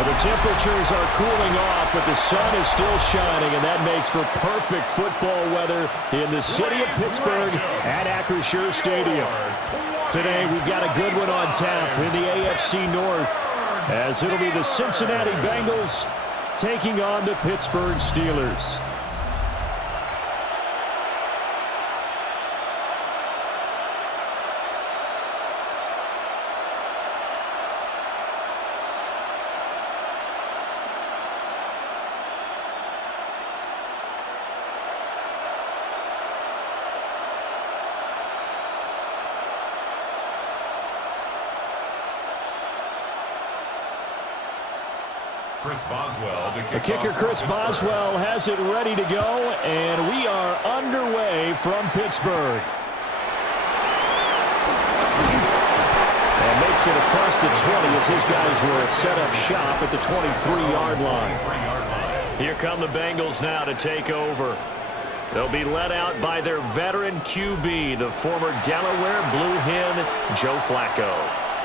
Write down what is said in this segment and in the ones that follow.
Well, the temperatures are cooling off, but the sun is still shining, and that makes for perfect football weather in the city of Pittsburgh at Acrisure Stadium. Today, we've got a good one on tap in the AFC North, as it'll be the Cincinnati Bengals taking on the Pittsburgh Steelers. The kicker, Chris Boswell, has it ready to go, and we are underway from Pittsburgh. And makes it across the 20 as his guys were set up shop at the 23-yard line. Here come the Bengals now to take over. They'll be led out by their veteran QB, the former Delaware Blue Hen, Joe Flacco.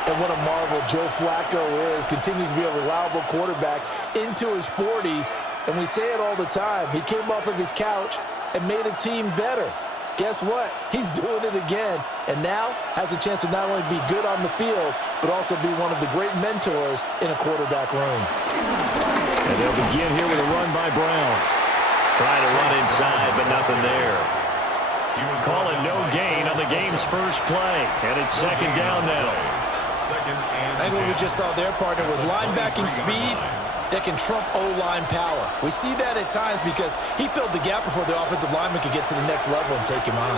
And what a marvel Joe Flacco is. Continues to be a reliable quarterback into his 40s. And we say it all the time. He came off of his couch and made a team better. Guess what? He's doing it again. And now has a chance to not only be good on the field, but also be one of the great mentors in a quarterback room. And they'll begin here with a run by Brown. Trying to run inside, but nothing there. Calling no gain on the game's first play. And it's second down now. I think what we just saw their partner was linebacking speed that can trump O-line power. We see that at times because he filled the gap before the offensive lineman could get to the next level and take him on.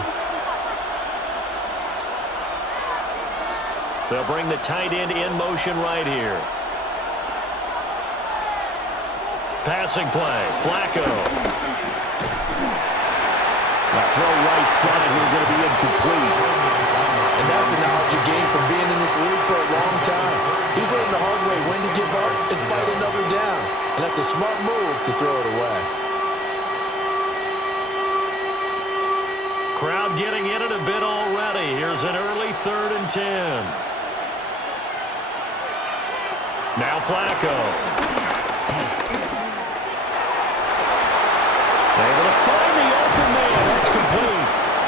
They'll bring the tight end in motion right here. Passing play, Flacco. A throw right side here, going to be incomplete. And that's the knowledge you gain from being in this league for a long time. He's learned the hard way when to give up and fight another down. And that's a smart move to throw it away. Crowd getting in it a bit already. Here's an early 3rd and 10. Now Flacco. Able to find the open man. That's complete.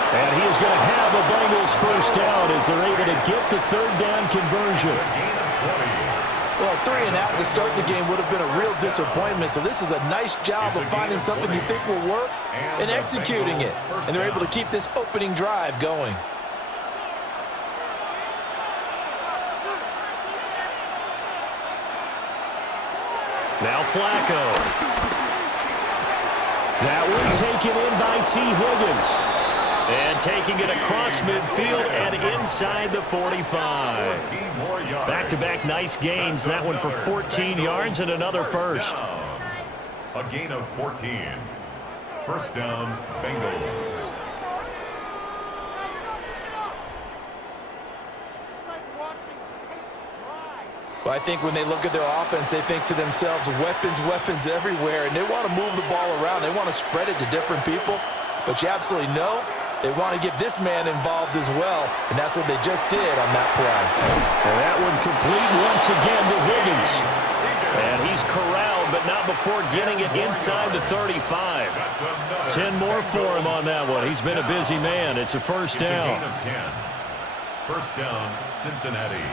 And he is going to have a Bengals first down as they're able to get the 3rd down conversion. Well, 3 and out to start the game would have been a real disappointment. So this is a nice job of finding something you think will work and executing it. And they're able to keep this opening drive going. Now Flacco. That one taken in by T. Higgins. And taking it across midfield and inside the 45. Back-to-back nice gains. That one for 14 yards and another first. A gain of 14. First down, Bengals. Well, I think when they look at their offense, they think to themselves, weapons, weapons everywhere. And they want to move the ball around. They want to spread it to different people. But you absolutely know they want to get this man involved as well, and that's what they just did on that play. And that one complete once again to Higgins. And he's corralled, but not before getting it inside the 35. 10 more for him on that one. He's been a busy man. It's a first down. It's a gain of 10. First down, Cincinnati.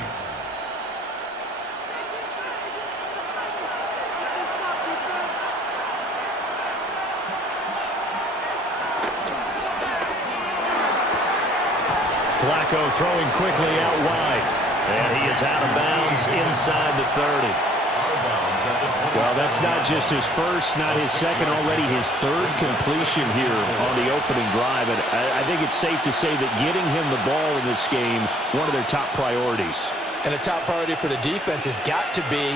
Flacco throwing quickly out wide. And he is out of bounds inside the 30. Well, that's not just his first, not his second, already his 3rd completion here on the opening drive. And I think it's safe to say that getting him the ball in this game, one of their top priorities. And a top priority for the defense has got to be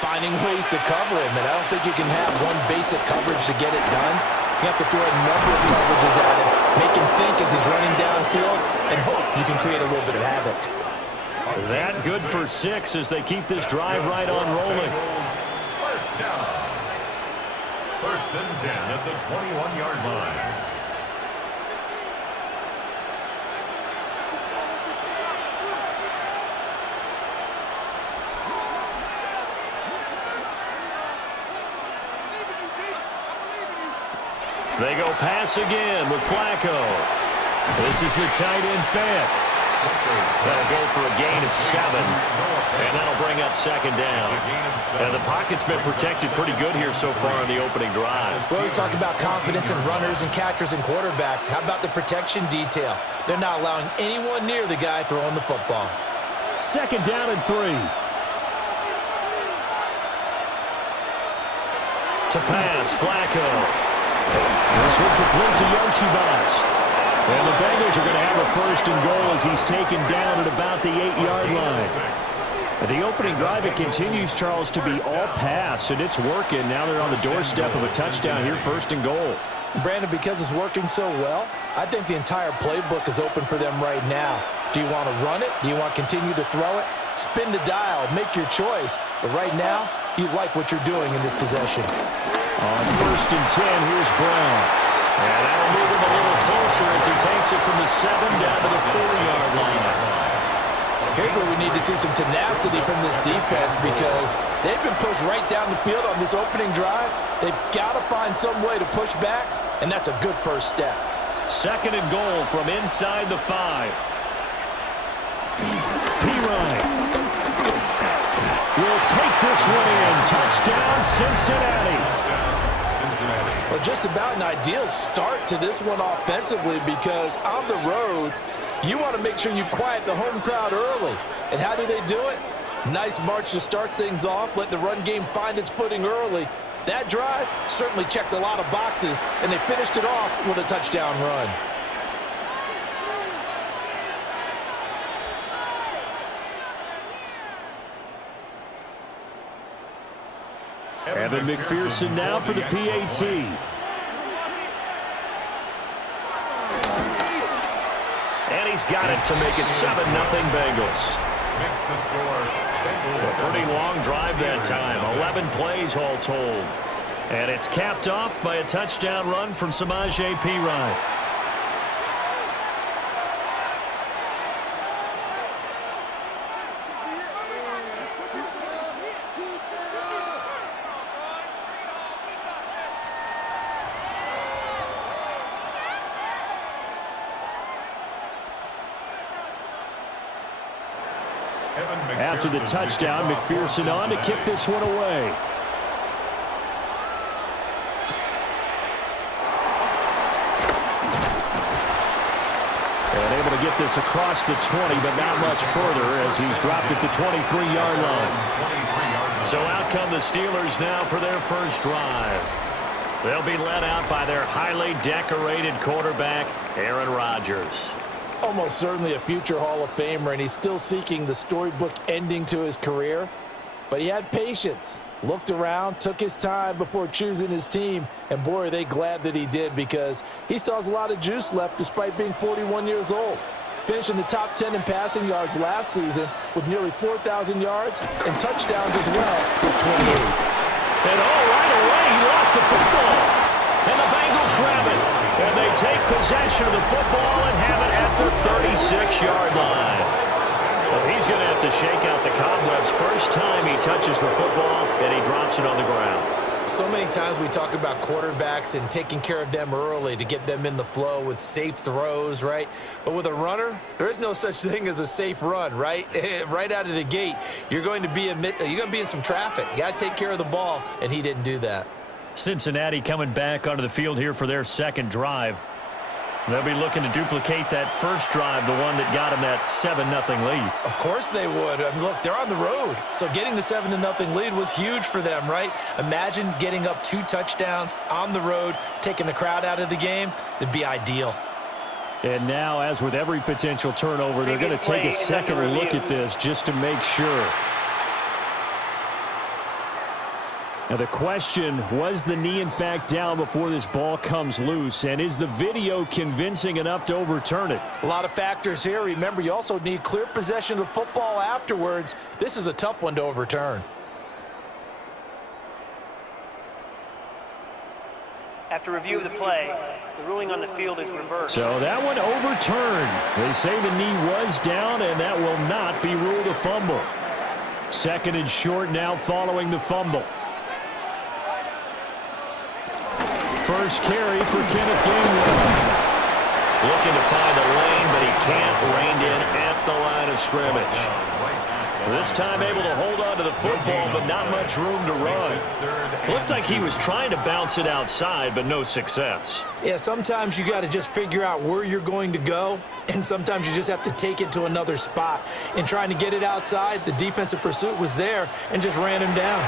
finding ways to cover him. And I don't think you can have one basic coverage to get it done. You have to throw a number of coverages at him, make him think as he's running downfield, and hope you can create a little bit of havoc. That good for 6 as they keep this drive right on rolling. First down. First and 10 at the 21-yard line. They go pass again with Flacco. This is the tight end Fant. That'll go for a gain of 7. And that'll bring up second down. And the pocket's been protected pretty good here so far in the opening drive. We always talk about confidence in runners and catchers and quarterbacks. How about the protection detail? They're not allowing anyone near the guy throwing the football. Second down and 3. To pass, Flacco. This one complete to Yoshivas. And the Bengals are going to have a first and goal as he's taken down at about the 8-yard line. The opening drive, it continues, Charles, to be all pass, and it's working. Now they're on the doorstep of a touchdown here, first and goal. Brandon, because it's working so well, I think the entire playbook is open for them right now. Do you want to run it? Do you want to continue to throw it? Spin the dial, make your choice. But right now, you like what you're doing in this possession. On first and 10, here's Brown. And that'll move him a little closer as he takes it from the 7 down to the 4-yard line. Here's where we need to see some tenacity from this defense because they've been pushed right down the field on this opening drive. They've got to find some way to push back, and that's a good first step. Second and goal from inside the 5. Tiburon will take this one in. Touchdown, Cincinnati. Well, just about an ideal start to this one offensively because on the road, you want to make sure you quiet the home crowd early. And how do they do it? Nice march to start things off, let the run game find its footing early. That drive certainly checked a lot of boxes, and they finished it off with a touchdown run. Evan McPherson now for the PAT. And he's got it to make it 7-0 Bengals. A pretty long drive that time. 11 plays all told. And it's capped off by a touchdown run from Samaje Perine. After the touchdown, McPherson on to kick this one away. And able to get this across the 20, but not much further as he's dropped at the 23-yard line. So out come the Steelers now for their first drive. They'll be led out by their highly decorated quarterback, Aaron Rodgers. Almost certainly a future Hall of Famer, and he's still seeking the storybook ending to his career. But he had patience, looked around, took his time before choosing his team, and boy, are they glad that he did because he still has a lot of juice left despite being 41 years old. Finishing the top 10 in passing yards last season with nearly 4,000 yards and touchdowns as well with 28. And right away, he lost the football. And the Bengals grab it. And they take possession of the football and have it at the 36-yard line. Well, he's going to have to shake out the cobwebs first time he touches the football, and he drops it on the ground. So many times we talk about quarterbacks and taking care of them early to get them in the flow with safe throws, right? But with a runner, there is no such thing as a safe run, right? Right out of the gate, you're going to be in some traffic. You got to take care of the ball, and he didn't do that. Cincinnati coming back onto the field here for their second drive. They'll be looking to duplicate that first drive, the one that got them that 7-0 lead. Of course they would. I mean, look, they're on the road. So getting the 7-0 lead was huge for them, right? Imagine getting up 2 touchdowns on the road, taking the crowd out of the game. It'd be ideal. And now, as with every potential turnover, they're going to take a second look at this just to make sure. Now the question, was the knee in fact down before this ball comes loose? And is the video convincing enough to overturn it? A lot of factors here. Remember, you also need clear possession of the football afterwards. This is a tough one to overturn. After review of the play, the ruling on the field is reversed. So that one overturned. They say the knee was down, and that will not be ruled a fumble. Second and short now following the fumble. First carry for Kenneth Gainwell. Looking to find a lane, but he can't. Reined in at the line of scrimmage. This time able to hold on to the football, but not much room to run. Looked like he was trying to bounce it outside, but no success. Yeah, sometimes you got to just figure out where you're going to go, and sometimes you just have to take it to another spot. In trying to get it outside, the defensive pursuit was there and just ran him down.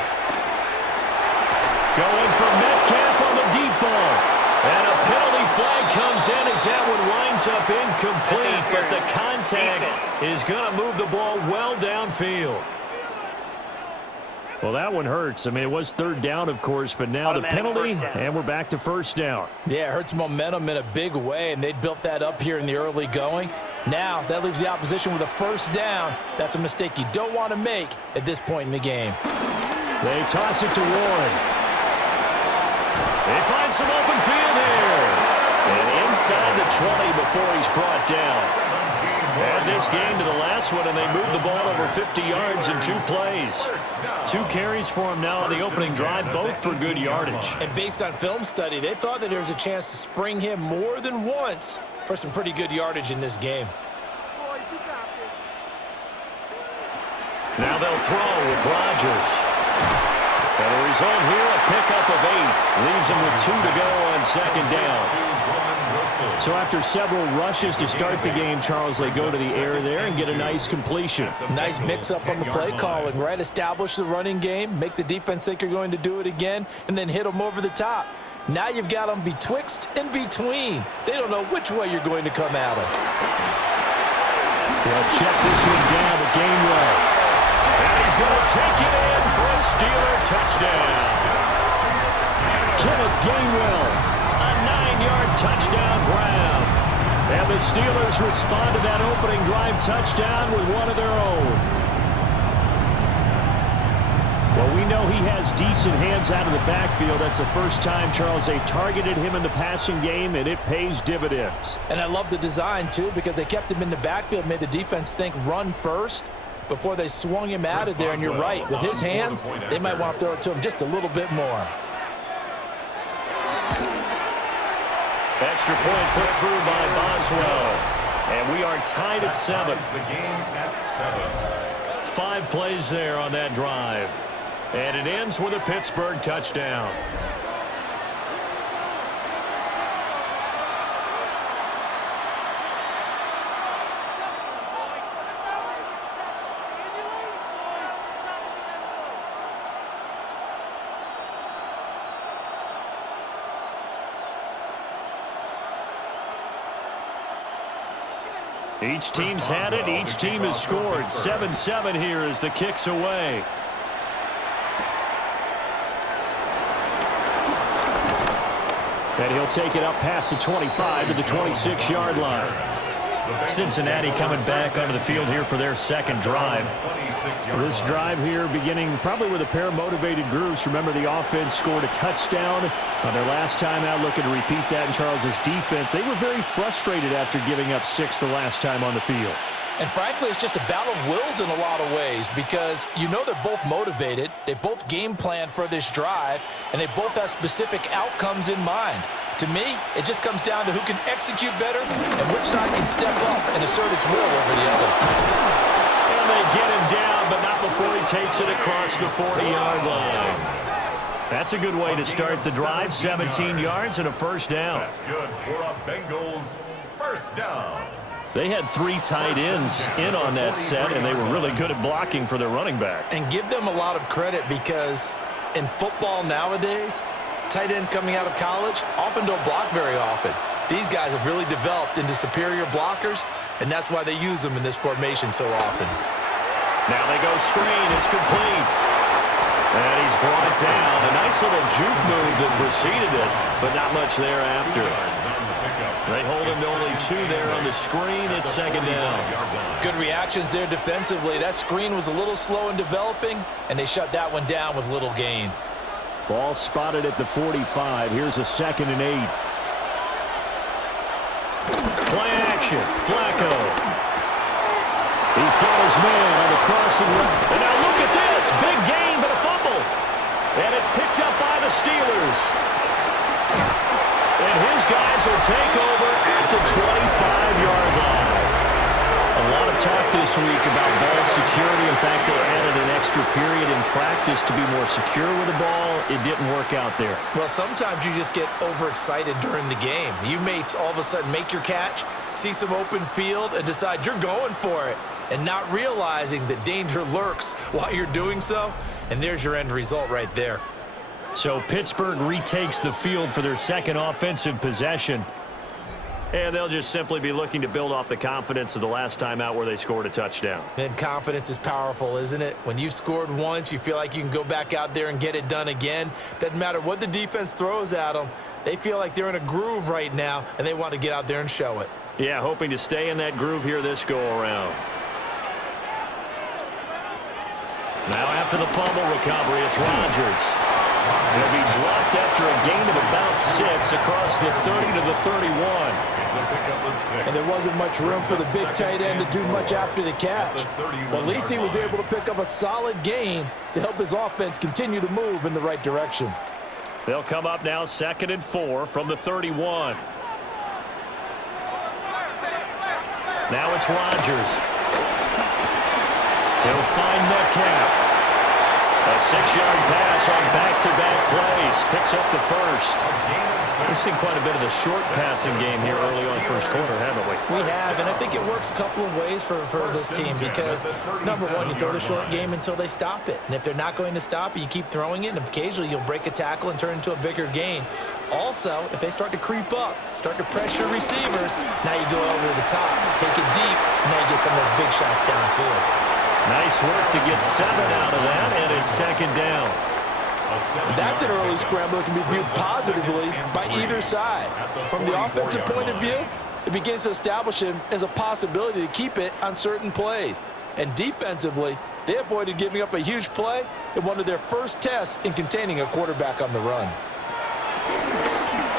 Going for Metcalf on the deep ball. And a penalty flag comes in as that one winds up incomplete, but the contact is going to move the ball well downfield. Well, that one hurts. I mean, it was third down, of course, but now the penalty, and we're back to first down. Yeah, it hurts momentum in a big way, and they built that up here in the early going. Now, that leaves the opposition with a first down. That's a mistake you don't want to make at this point in the game. They toss it to Warren. They find some open field here. And inside the 20 before he's brought down. Add this game to the last one, and they move the ball over 50 yards in 2 plays. 2 carries for him now on the opening drive, both for good yardage. And based on film study, they thought that there was a chance to spring him more than once for some pretty good yardage in this game. Now they'll throw with Rodgers. And the result here, a pickup of 8. Leaves him with 2 to go on second down. So after several rushes to start the game, Charles, they go to the air there and get a nice completion. Nice mix-up on the play calling, right? Establish the running game, make the defense think you're going to do it again, and then hit them over the top. Now you've got them betwixt and between. They don't know which way you're going to come at them. They'll check this one down to Gainwell. And he's going to take it in for a Steeler touchdown. Kenneth Gainwell, a 9-yard touchdown ground. And the Steelers respond to that opening drive touchdown with one of their own. Well, we know he has decent hands out of the backfield. That's the first time, Charles, they targeted him in the passing game, and it pays dividends. And I love the design, too, because they kept him in the backfield, made the defense think run first before they swung him out of there. And you're right, with his hands, they might want to throw it to him just a little bit more. Extra point put through by Boswell. And we are tied at 7. The game at 7. 5 plays there on that drive. And it ends with a Pittsburgh touchdown. Each team's had it. Each team has scored. 7-7 here as the kick's away. And he'll take it up past the 25 to the 26-yard line. Cincinnati coming back onto the field here for their second drive. This drive here beginning probably with a pair of motivated groups. Remember, the offense scored a touchdown on their last time out, looking to repeat that in Charles's defense. They were very frustrated after giving up 6 the last time on the field. And frankly, it's just a battle of wills in a lot of ways because you know they're both motivated, they both game plan for this drive, and they both have specific outcomes in mind. To me, it just comes down to who can execute better and which side can step up and assert its will over the other. And they get him down, but not before he takes it across the 40-yard line. That's a good way to start the drive. 17 yards and a first down. That's good for a Bengals first down. They had 3 tight ends in on that set, and they were really good at blocking for their running back. And give them a lot of credit because in football nowadays, tight ends coming out of college often don't block very often. These guys have really developed into superior blockers, and that's why they use them in this formation so often. Now they go screen. It's complete. And he's brought down. A nice little juke move that preceded it, but not much thereafter. They hold him to only 2 there on the screen. It's second down. Good reactions there defensively. That screen was a little slow in developing, and they shut that one down with little gain. Ball spotted at the 45. Here's a 2nd and 8. Play action. Flacco. He's got his man on the crossing route. And now look at this. Big gain, but a fumble. And it's picked up by the Steelers. guys will take over at the 25-yard line. A lot of talk this week about ball security. In fact, they added an extra period in practice to be more secure with the ball. It didn't work out there. Well, sometimes you just get overexcited during the game. You may all of a sudden make your catch, see some open field, and decide you're going for it, and not realizing that danger lurks while you're doing so. And there's your end result right there. So Pittsburgh retakes the field for their second offensive possession. And they'll just simply be looking to build off the confidence of the last time out where they scored a touchdown. And confidence is powerful, isn't it? When you've scored once, you feel like you can go back out there and get it done again. Doesn't matter what the defense throws at them. They feel like they're in a groove right now, and they want to get out there and show it. Yeah, hoping to stay in that groove here this go-around. Now after the fumble recovery, it's Rodgers. He'll be dropped after a gain of about 6 across the 30 to the 31. It's a pickup of 6. And there wasn't much room for the big tight end to do much after the catch. But at least he was able to pick up a solid gain to help his offense continue to move in the right direction. They'll come up now 2nd and 4 from the 31. Now it's Rodgers. He'll find Metcalf. A 6-yard pass on back-to-back plays. Picks up the first. We've seen quite a bit of the short passing game here early on first quarter, haven't we? We have, and I think it works a couple of ways for this team because, number one, you throw the short game until they stop it. And if they're not going to stop it, you keep throwing it, and occasionally you'll break a tackle and turn into a bigger gain. Also, if they start to creep up, start to pressure receivers, now you go over the top, take it deep, and now you get some of those big shots downfield. Nice work to get 7 out of that, and it's 2nd down. That's an early scramble that can be viewed positively by either side. From the offensive point of view, it begins to establish him as a possibility to keep it on certain plays. And defensively, they avoided giving up a huge play in one of their first tests in containing a quarterback on the run.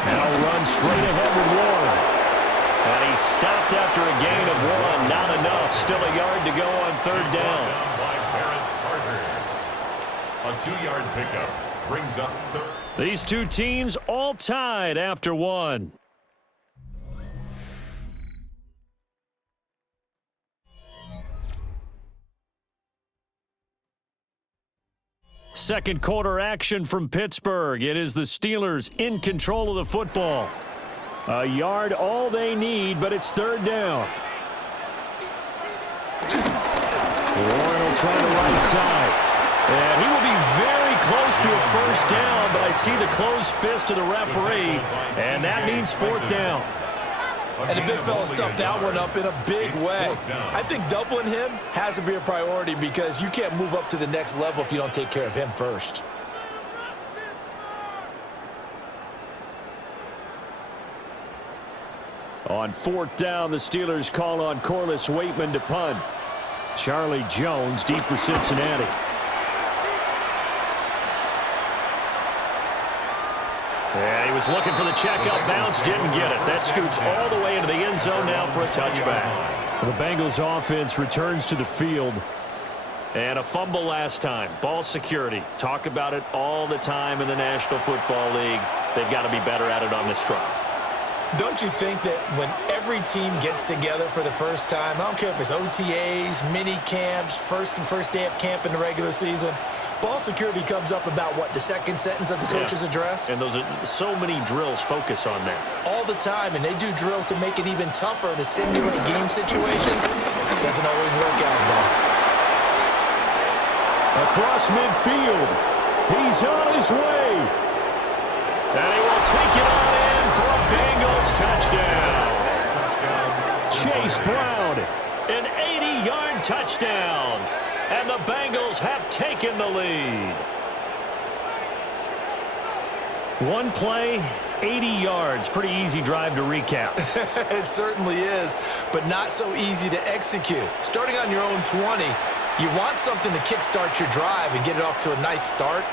Now run straight ahead with Warren. And he stopped after a gain of 1. Not enough. Still a yard to go on 3rd down. A 2-yard pickup brings up These two teams all tied after 1. Second quarter action from Pittsburgh. It is the Steelers in control of the football. A yard all they need, but it's 3rd down. Warren will try the right side. And he will be very close to a first down, but I see the closed fist of the referee, and that means 4th down. And the big fella stuffed that one up in a big way. I think doubling him has to be a priority because you can't move up to the next level if you don't take care of him first. On 4th down, the Steelers call on Corliss Waitman to punt. Charlie Jones deep for Cincinnati. Yeah, he was looking for the checkup bounce, didn't get it. That scoots all the way into the end zone now for a touchback. The Bengals offense returns to the field. And a fumble last time. Ball security. Talk about it all the time in the National Football League. They've got to be better at it on this drive. Don't you think that when every team gets together for the first time, I don't care if it's OTAs, mini camps, first day of camp in the regular season, ball security comes up about what, the second sentence of the coach's address? And those are so many drills focus on that. All the time, and they do drills to make it even tougher to simulate game situations. Doesn't always work out, though. Across midfield. He's on his way. And he will take it on in for a Bengals touchdown. Chase Brown. An 80-yard touchdown. And the Bengals have taken the lead. One play, 80 yards. Pretty easy drive to recap. It certainly is, but not so easy to execute. Starting on your own 20, you want something to kickstart your drive and get it off to a nice start.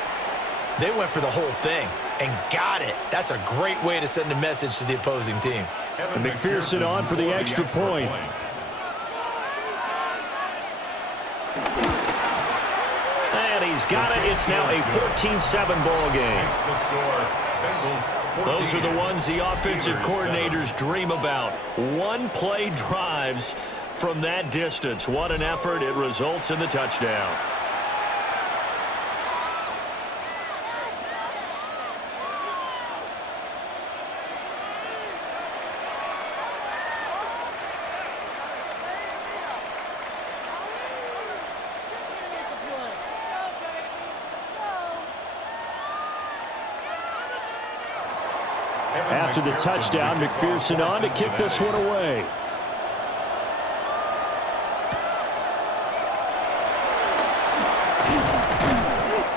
They went for the whole thing and got it. That's a great way to send a message to the opposing team. And McPherson on for the extra point. And he's got it. It's now a 14-7 ball game. Bengals 14. Those are the ones the offensive coordinators dream about. One-play drives from that distance. What an effort. It results in the touchdown. After the touchdown, McPherson on to kick this one away.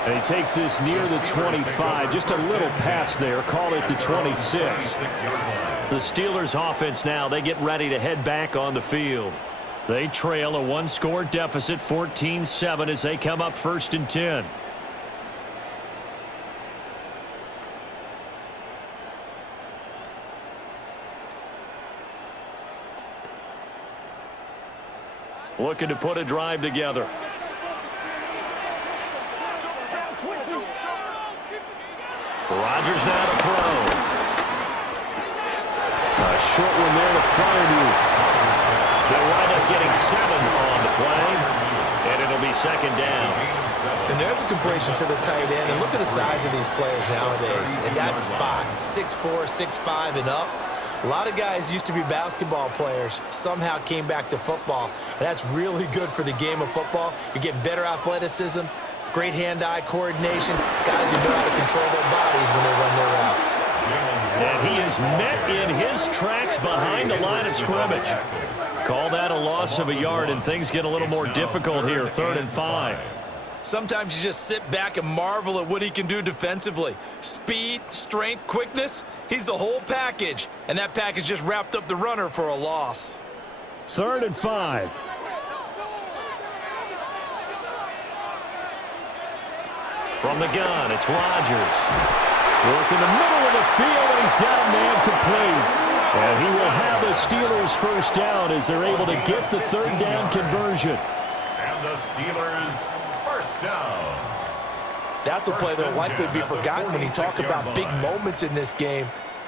And he takes this near the 25. Just a little pass there. Call it the 26. The Steelers offense now, they get ready to head back on the field. They trail a one-score deficit, 14-7, as they come up 1st and 10. Looking to put a drive together. Rodgers now to throw. A short one there to Freiermuth. They'll wind up getting 7 on the play, and it'll be 2nd down. And there's a completion to the tight end. And look at the size of these players nowadays. At that spot, 6'4", 6'5", and up. A lot of guys used to be basketball players, somehow came back to football, and that's really good for the game of football. You're getting better athleticism, great hand-eye coordination, guys who know how to control their bodies when they run their routes. And he is met in his tracks behind the line of scrimmage. Call that a loss of a yard, and things get a little more difficult here, 3rd and 5. Sometimes you just sit back and marvel at what he can do defensively. Speed, strength, quickness, he's the whole package. And that package just wrapped up the runner for a loss. 3rd and 5. From the gun, it's Rodgers. Work in the middle of the field, and he's got a man complete. And he will have the Steelers 1st down as they're able to get the 3rd down conversion. And the Steelers 1st down. That's a play that will likely be forgotten when you talk about big moments in this game.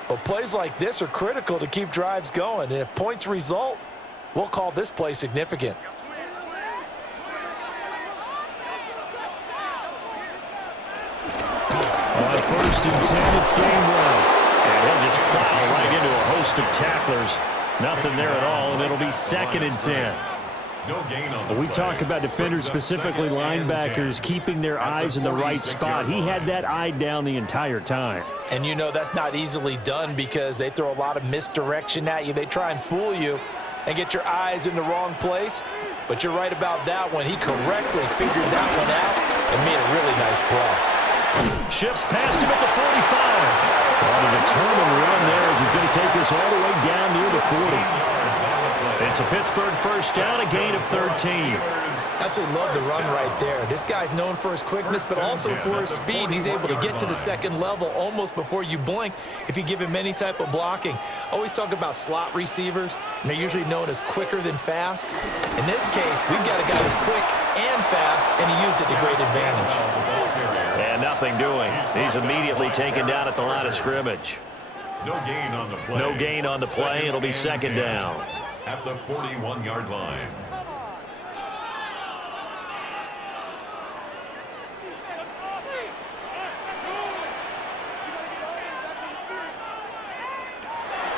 But plays like this are critical to keep drives going. And if points result, we'll call this play significant. On 1st and 10, it's Gainwell. And he'll just plow right into a host of tacklers. Nothing there at all, and it'll be 2nd and 10. No gain on the We play. talk about defenders, specifically linebackers, keeping their eyes in the right spot. He had that eye down the entire time. And you know that's not easily done because they throw a lot of misdirection at you. They try and fool you and get your eyes in the wrong place. But you're right about that one. He correctly figured that one out and made a really nice play. Shifts past him at the 45. On a determined run there as he's going to take this all the way down near the 40. It's a Pittsburgh 1st down, a gain of 13. Absolutely love the run right there. This guy's known for his quickness, but also for his speed. And he's able to get to the 2nd level almost before you blink if you give him any type of blocking. Always talk about slot receivers, and they're usually known as quicker than fast. In this case, we've got a guy who's quick and fast, and he used it to great advantage. And nothing doing. He's immediately taken down at the line of scrimmage. No gain on the play. No gain on the play. It'll be 2nd down. At the 41-yard line.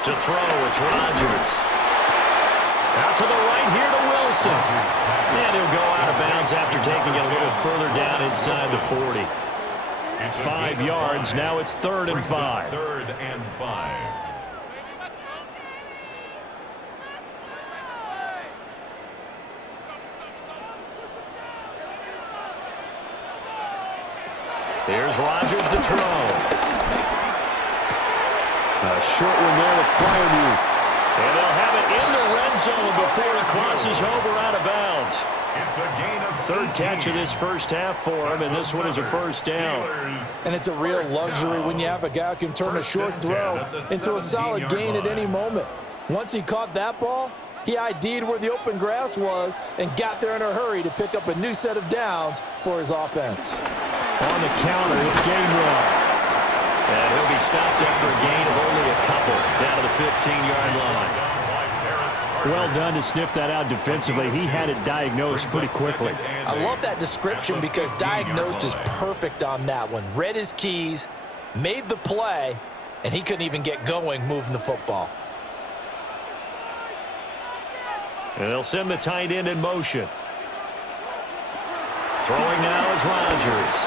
To throw, it's Rodgers. Out to the right here to Wilson. And he'll go out of bounds after taking it a little further down inside the 40. 5 yards, now it's 3rd and 5. 3rd and 5. Here's Rodgers to throw. A short one there to Freiermuth. And they'll have it in the red zone before he crosses over out of bounds. It's a gain of 3rd catch of this 1st half for him, and this one is a 1st down. And it's a real luxury when you have a guy who can turn a short throw into a solid gain at any moment. Once he caught that ball, he ID'd where the open grass was and got there in a hurry to pick up a new set of downs for his offense. On the counter, it's Gainwell. And he'll be stopped after a gain of only a couple down to the 15-yard line. Well done to sniff that out defensively. He had it diagnosed pretty quickly. I love that description because diagnosed is perfect on that one. Read his keys, made the play, and he couldn't even get going moving the football. And they'll send the tight end in motion. Throwing now is Rodgers.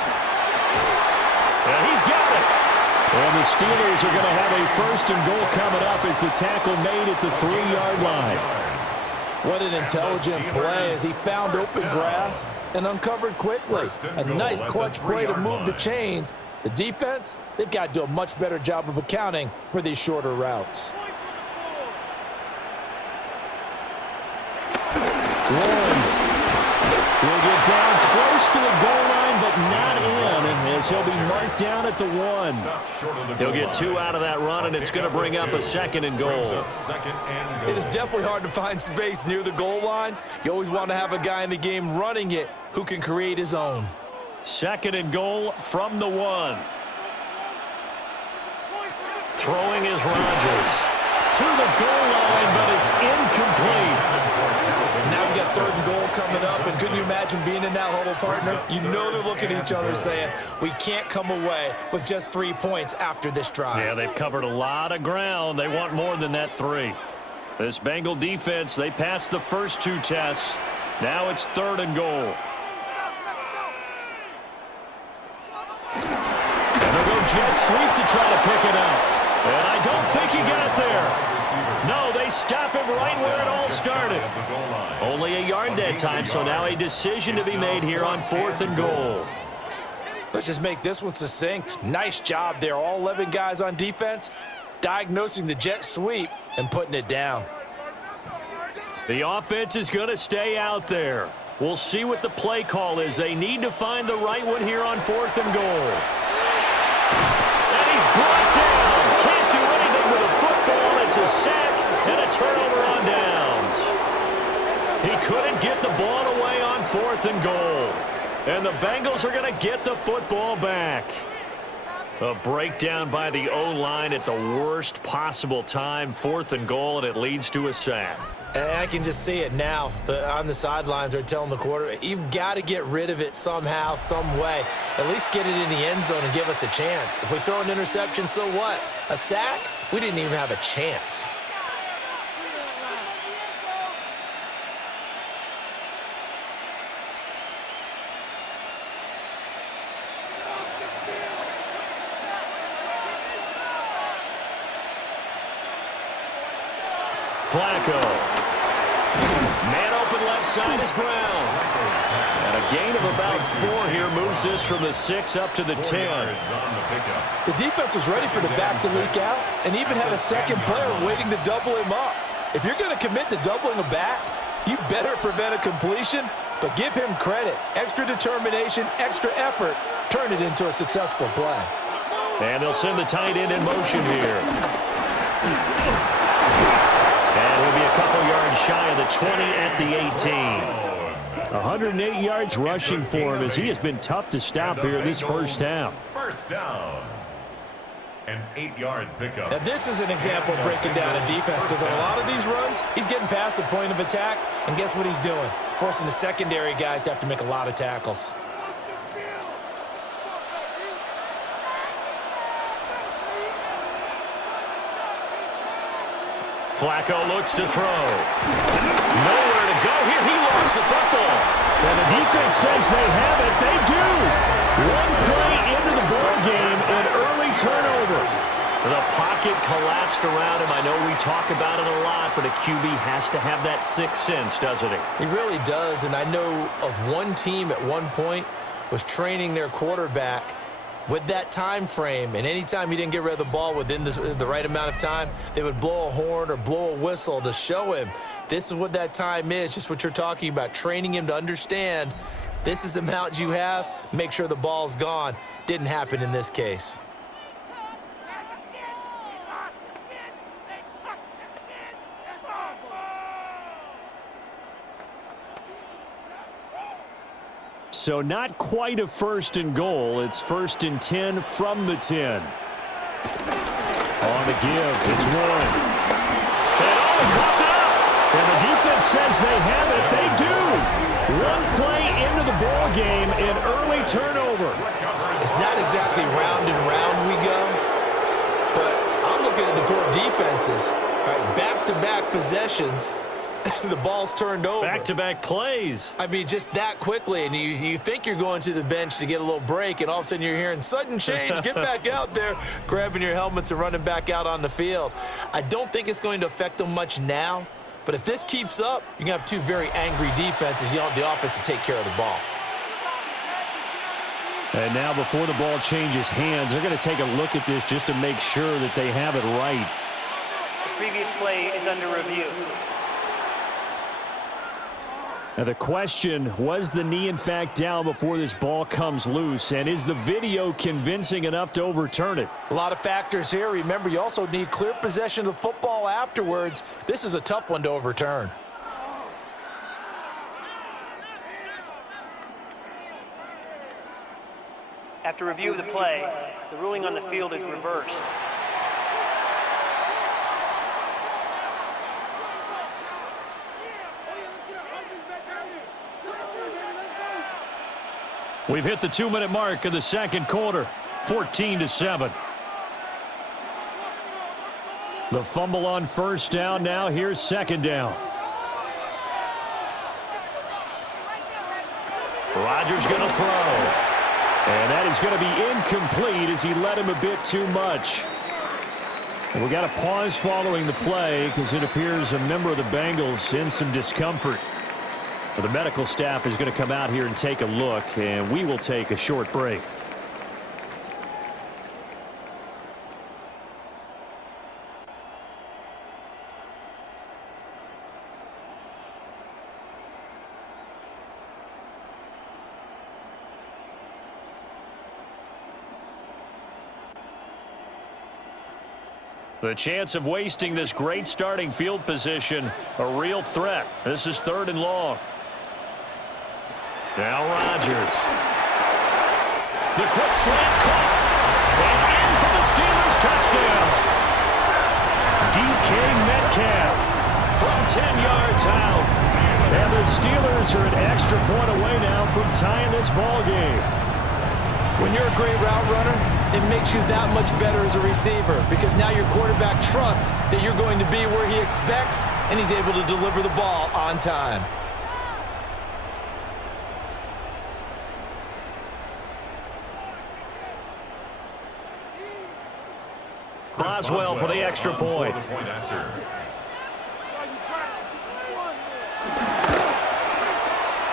And he's got it. And the Steelers are going to have a 1st and goal coming up as the tackle made at the 3-yard line. What an intelligent play as he found open grass and uncovered quickly. A nice clutch play to move the chains. The defense, they've got to do a much better job of accounting for these shorter routes. Warren will get down close to the goal line, but not in, as he'll be marked down at the 1. He'll get 2 out of that run, and it's going to bring up a 2nd and goal. It is definitely hard to find space near the goal line. You always want to have a guy in the game running it who can create his own. 2nd and goal from the 1. Throwing is Rodgers. To the goal line, but it's incomplete. Now we got 3rd and goal coming up, and couldn't you imagine being in that huddle, partner? You know they're looking at each other saying, we can't come away with just 3 points after this drive. Yeah, they've covered a lot of ground. They want more than that 3. This Bengal defense, they passed the first 2 tests. Now it's 3rd and goal. And they'll go jet sweep to try to pick it up. And I don't think he got there. No, they stop him right where it all started. Only a yard that time, so now a decision to be made here on 4th and goal. Let's just make this one succinct. Nice job there. All 11 guys on defense, diagnosing the jet sweep and putting it down. The offense is going to stay out there. We'll see what the play call is. They need to find the right one here on 4th and goal. And he's brought down. Can't do anything with a football. It's a sack and a turnover on downs. He couldn't get the ball away on 4th and goal. And the Bengals are going to get the football back. A breakdown by the O-line at the worst possible time. 4th and goal, and it leads to a sack. And I can just see it now. On the sidelines, they're telling the quarterback, you've got to get rid of it somehow, some way. At least get it in the end zone and give us a chance. If we throw an interception, so what? A sack? We didn't even have a chance. Flacco. Man open left side is Brown. And a gain of about 4 here moves this from the 6 up to the 10. The defense was ready for the back to leak out and even had a second player waiting to double him up. If you're going to commit to doubling a back, you better prevent a completion, but give him credit. Extra determination, extra effort, turn it into a successful play. And they'll send the tight end in motion here. And he'll be a couple yards shy of the 20 at the 18. 108 yards rushing for him as he has been tough to stop here this first half. First down. An 8-yard pickup. Now this is an example of breaking down a defense because on a lot of these runs, he's getting past the point of attack, and guess what he's doing? Forcing the secondary guys to have to make a lot of tackles. Flacco looks to throw. Nowhere to go here. He lost the football. And the defense says they have it. They do. One play into the ball game, an early turnover. The pocket collapsed around him. I know we talk about it a lot, but a QB has to have that sixth sense, doesn't he? He really does, and I know of one team at one point was training their quarterback with that time frame, and anytime he didn't get rid of the ball within the right amount of time, they would blow a horn or blow a whistle to show him this is what that time is, just what you're talking about, training him to understand this is the amount you have, make sure the ball's gone. Didn't happen in this case. So not quite a 1st and goal. It's 1st and 10 from the 10. On the give, it's one. And he coughed it up. And the defense says they have it. They do. One play into the ball game, an early turnover. It's not exactly round and round we go, but I'm looking at the poor defenses. All right, back-to-back possessions. The ball's turned over. Back-to-back plays. I mean, just that quickly, and you think you're going to the bench to get a little break, and all of a sudden you're hearing sudden change. Get back out there, grabbing your helmets and running back out on the field. I don't think it's going to affect them much now, but if this keeps up, you're going to have two very angry defenses. You want the offense to take care of the ball. And now before the ball changes hands, they're going to take a look at this just to make sure that they have it right. The previous play is under review. Now the question, was the knee in fact down before this ball comes loose? And is the video convincing enough to overturn it? A lot of factors here. Remember, you also need clear possession of the football afterwards. This is a tough one to overturn. After review of the play, the ruling on the field is reversed. We've hit the 2-minute mark of the second quarter, 14-7. The fumble on first down. Now here's second down. Rodgers going to throw. And that is going to be incomplete as he led him a bit too much. And we got a pause following the play because it appears a member of the Bengals in some discomfort. But the medical staff is going to come out here and take a look, and we will take a short break. The chance of wasting this great starting field position, a real threat. This is 3rd and long. Now Rodgers. The quick slant caught. And in for the Steelers touchdown. DK Metcalf from 10 yards out. And the Steelers are an extra point away now from tying this ball game. When you're a great route runner, it makes you that much better as a receiver because now your quarterback trusts that you're going to be where he expects, and he's able to deliver the ball on time. Boswell for the extra point.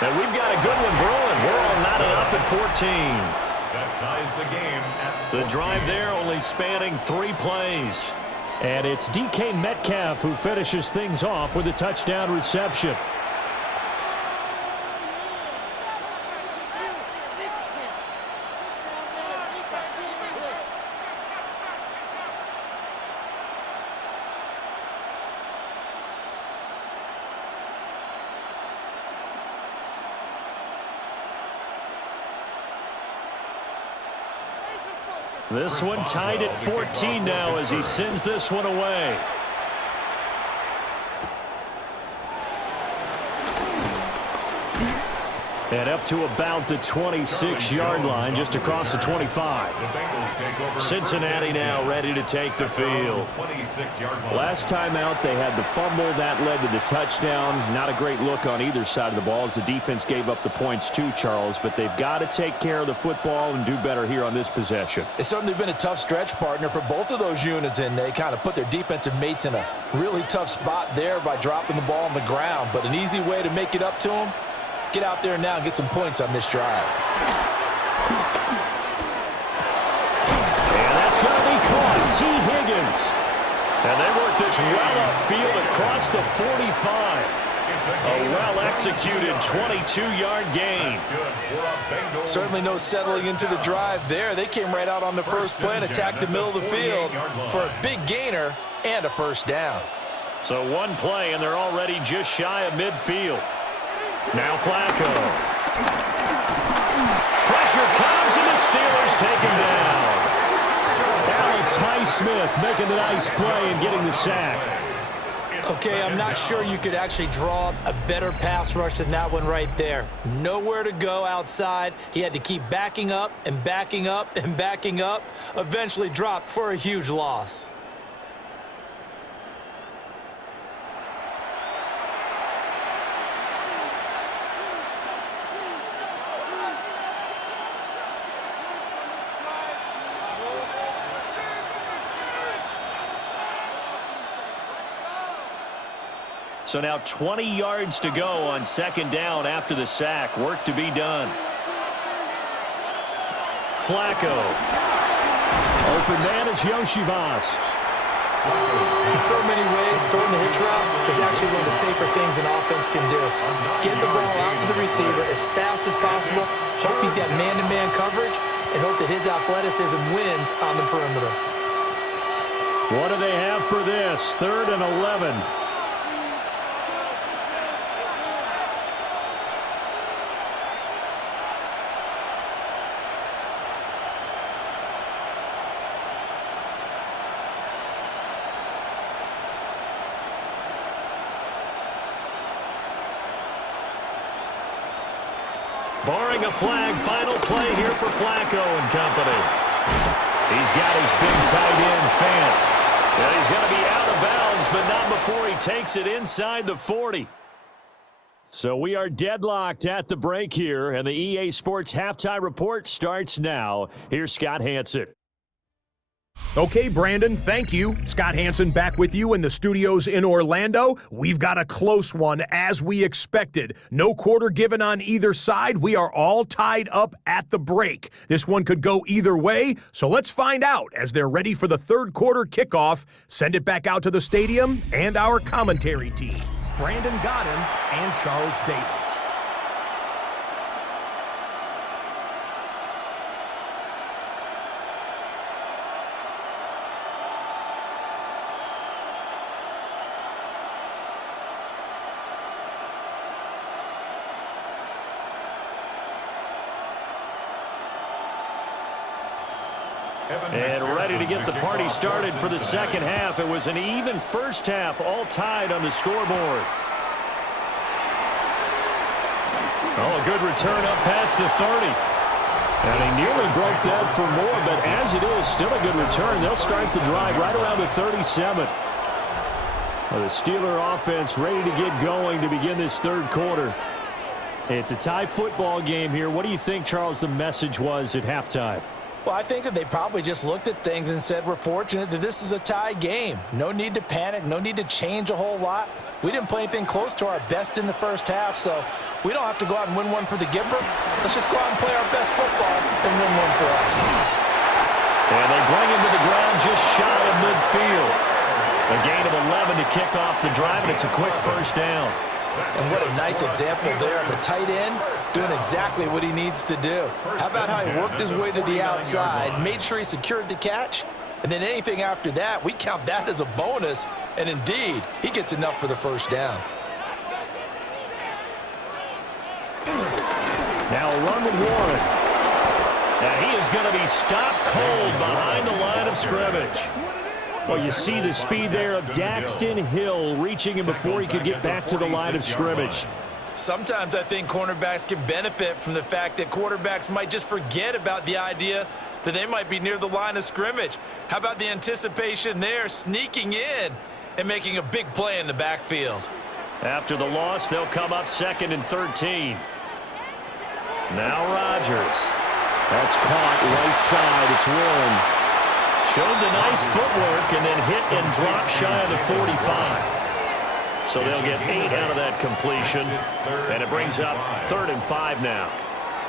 And we've got a good one brewing. We're all knotted up at 14. That ties the game at 14. The drive there only spanning 3 plays. And it's DK Metcalf who finishes things off with a touchdown reception. This one tied at 14 now as he sends this one away. And up to about the 26-yard line, just across the 25. Cincinnati now ready to take the field. Last time out, they had the fumble. That led to the touchdown. Not a great look on either side of the ball as the defense gave up the points too, Charles. But they've got to take care of the football and do better here on this possession. It's certainly been a tough stretch, partner, for both of those units, and they kind of put their defensive mates in a really tough spot there by dropping the ball on the ground. But an easy way to make it up to them, get out there now and get some points on this drive. And that's going to be caught. T. Higgins. And they work this well upfield across the 45. A well-executed 22-yard gain. Certainly no settling into the drive there. They came right out on the first play and attacked the middle of the field for a big gainer and a first down. So one play, and they're already just shy of midfield. Now Flacco. Pressure comes, and the Steelers take him down. Alex High Smith making the nice play and getting the sack. Okay, I'm not sure you could actually draw up a better pass rush than that one right there. Nowhere to go outside. He had to keep backing up and backing up and backing up. Eventually dropped for a huge loss. So now 20 yards to go on second down after the sack. Work to be done. Flacco. Open man is Yoshivas. In so many ways, throwing the hitch route is actually one of the safer things an offense can do. Get the ball out to the receiver as fast as possible, hope he's got man-to-man coverage, and hope that his athleticism wins on the perimeter. What do they have for this? 3rd and 11. Barring a flag, final play here for Flacco and company. He's got his big tight end, Fant. And he's going to be out of bounds, but not before he takes it inside the 40. So we are deadlocked at the break here, and the EA Sports Halftime Report starts now. Here's Scott Hanson. Okay, Brandon, thank you. Scott Hanson back with you in the studios in Orlando. We've got a close one, as we expected. No quarter given on either side. We are all tied up at the break. This one could go either way, so let's find out as they're ready for the third quarter kickoff. Send it back out to the stadium and our commentary team, Brandon Godden and Charles Davis. And ready to get the party started for the second half. It was an even first half, all tied on the scoreboard. Oh, a good return up past the 30. And he nearly broke that for more, but as it is, still a good return. They'll start the drive right around the 37. Well, the Steeler offense ready to get going to begin this third quarter. It's a tie football game here. What do you think, Charles, the message was at halftime? Well, I think that they probably just looked at things and said, we're fortunate that this is a tie game. No need to panic, no need to change a whole lot. We didn't play anything close to our best in the first half, so we don't have to go out and win one for the Gipper. Let's just go out and play our best football and win one for us. And they bring him to the ground just shy of midfield. A gain of 11 to kick off the drive, and it's a quick first down. And what a nice example there of the tight end doing exactly what he needs to do. How about how he worked his way to the outside, made sure he secured the catch, and then anything after that, we count that as a bonus, and indeed, he gets enough for the first down. Now a run with Warren. And he is going to be stopped cold behind the line of scrimmage. Well, you see the speed there of Daxton Hill reaching him before he could get back to the line of scrimmage. Sometimes I think cornerbacks can benefit from the fact that quarterbacks might just forget about the idea that they might be near the line of scrimmage. How about the anticipation there, sneaking in and making a big play in the backfield? After the loss, they'll come up 2nd and 13. Now Rodgers. That's caught right side. It's Warren. Showed the nice footwork and then hit and dropped shy of the 45. So they'll get 8 out of that completion. And it brings up 3rd and 5 now.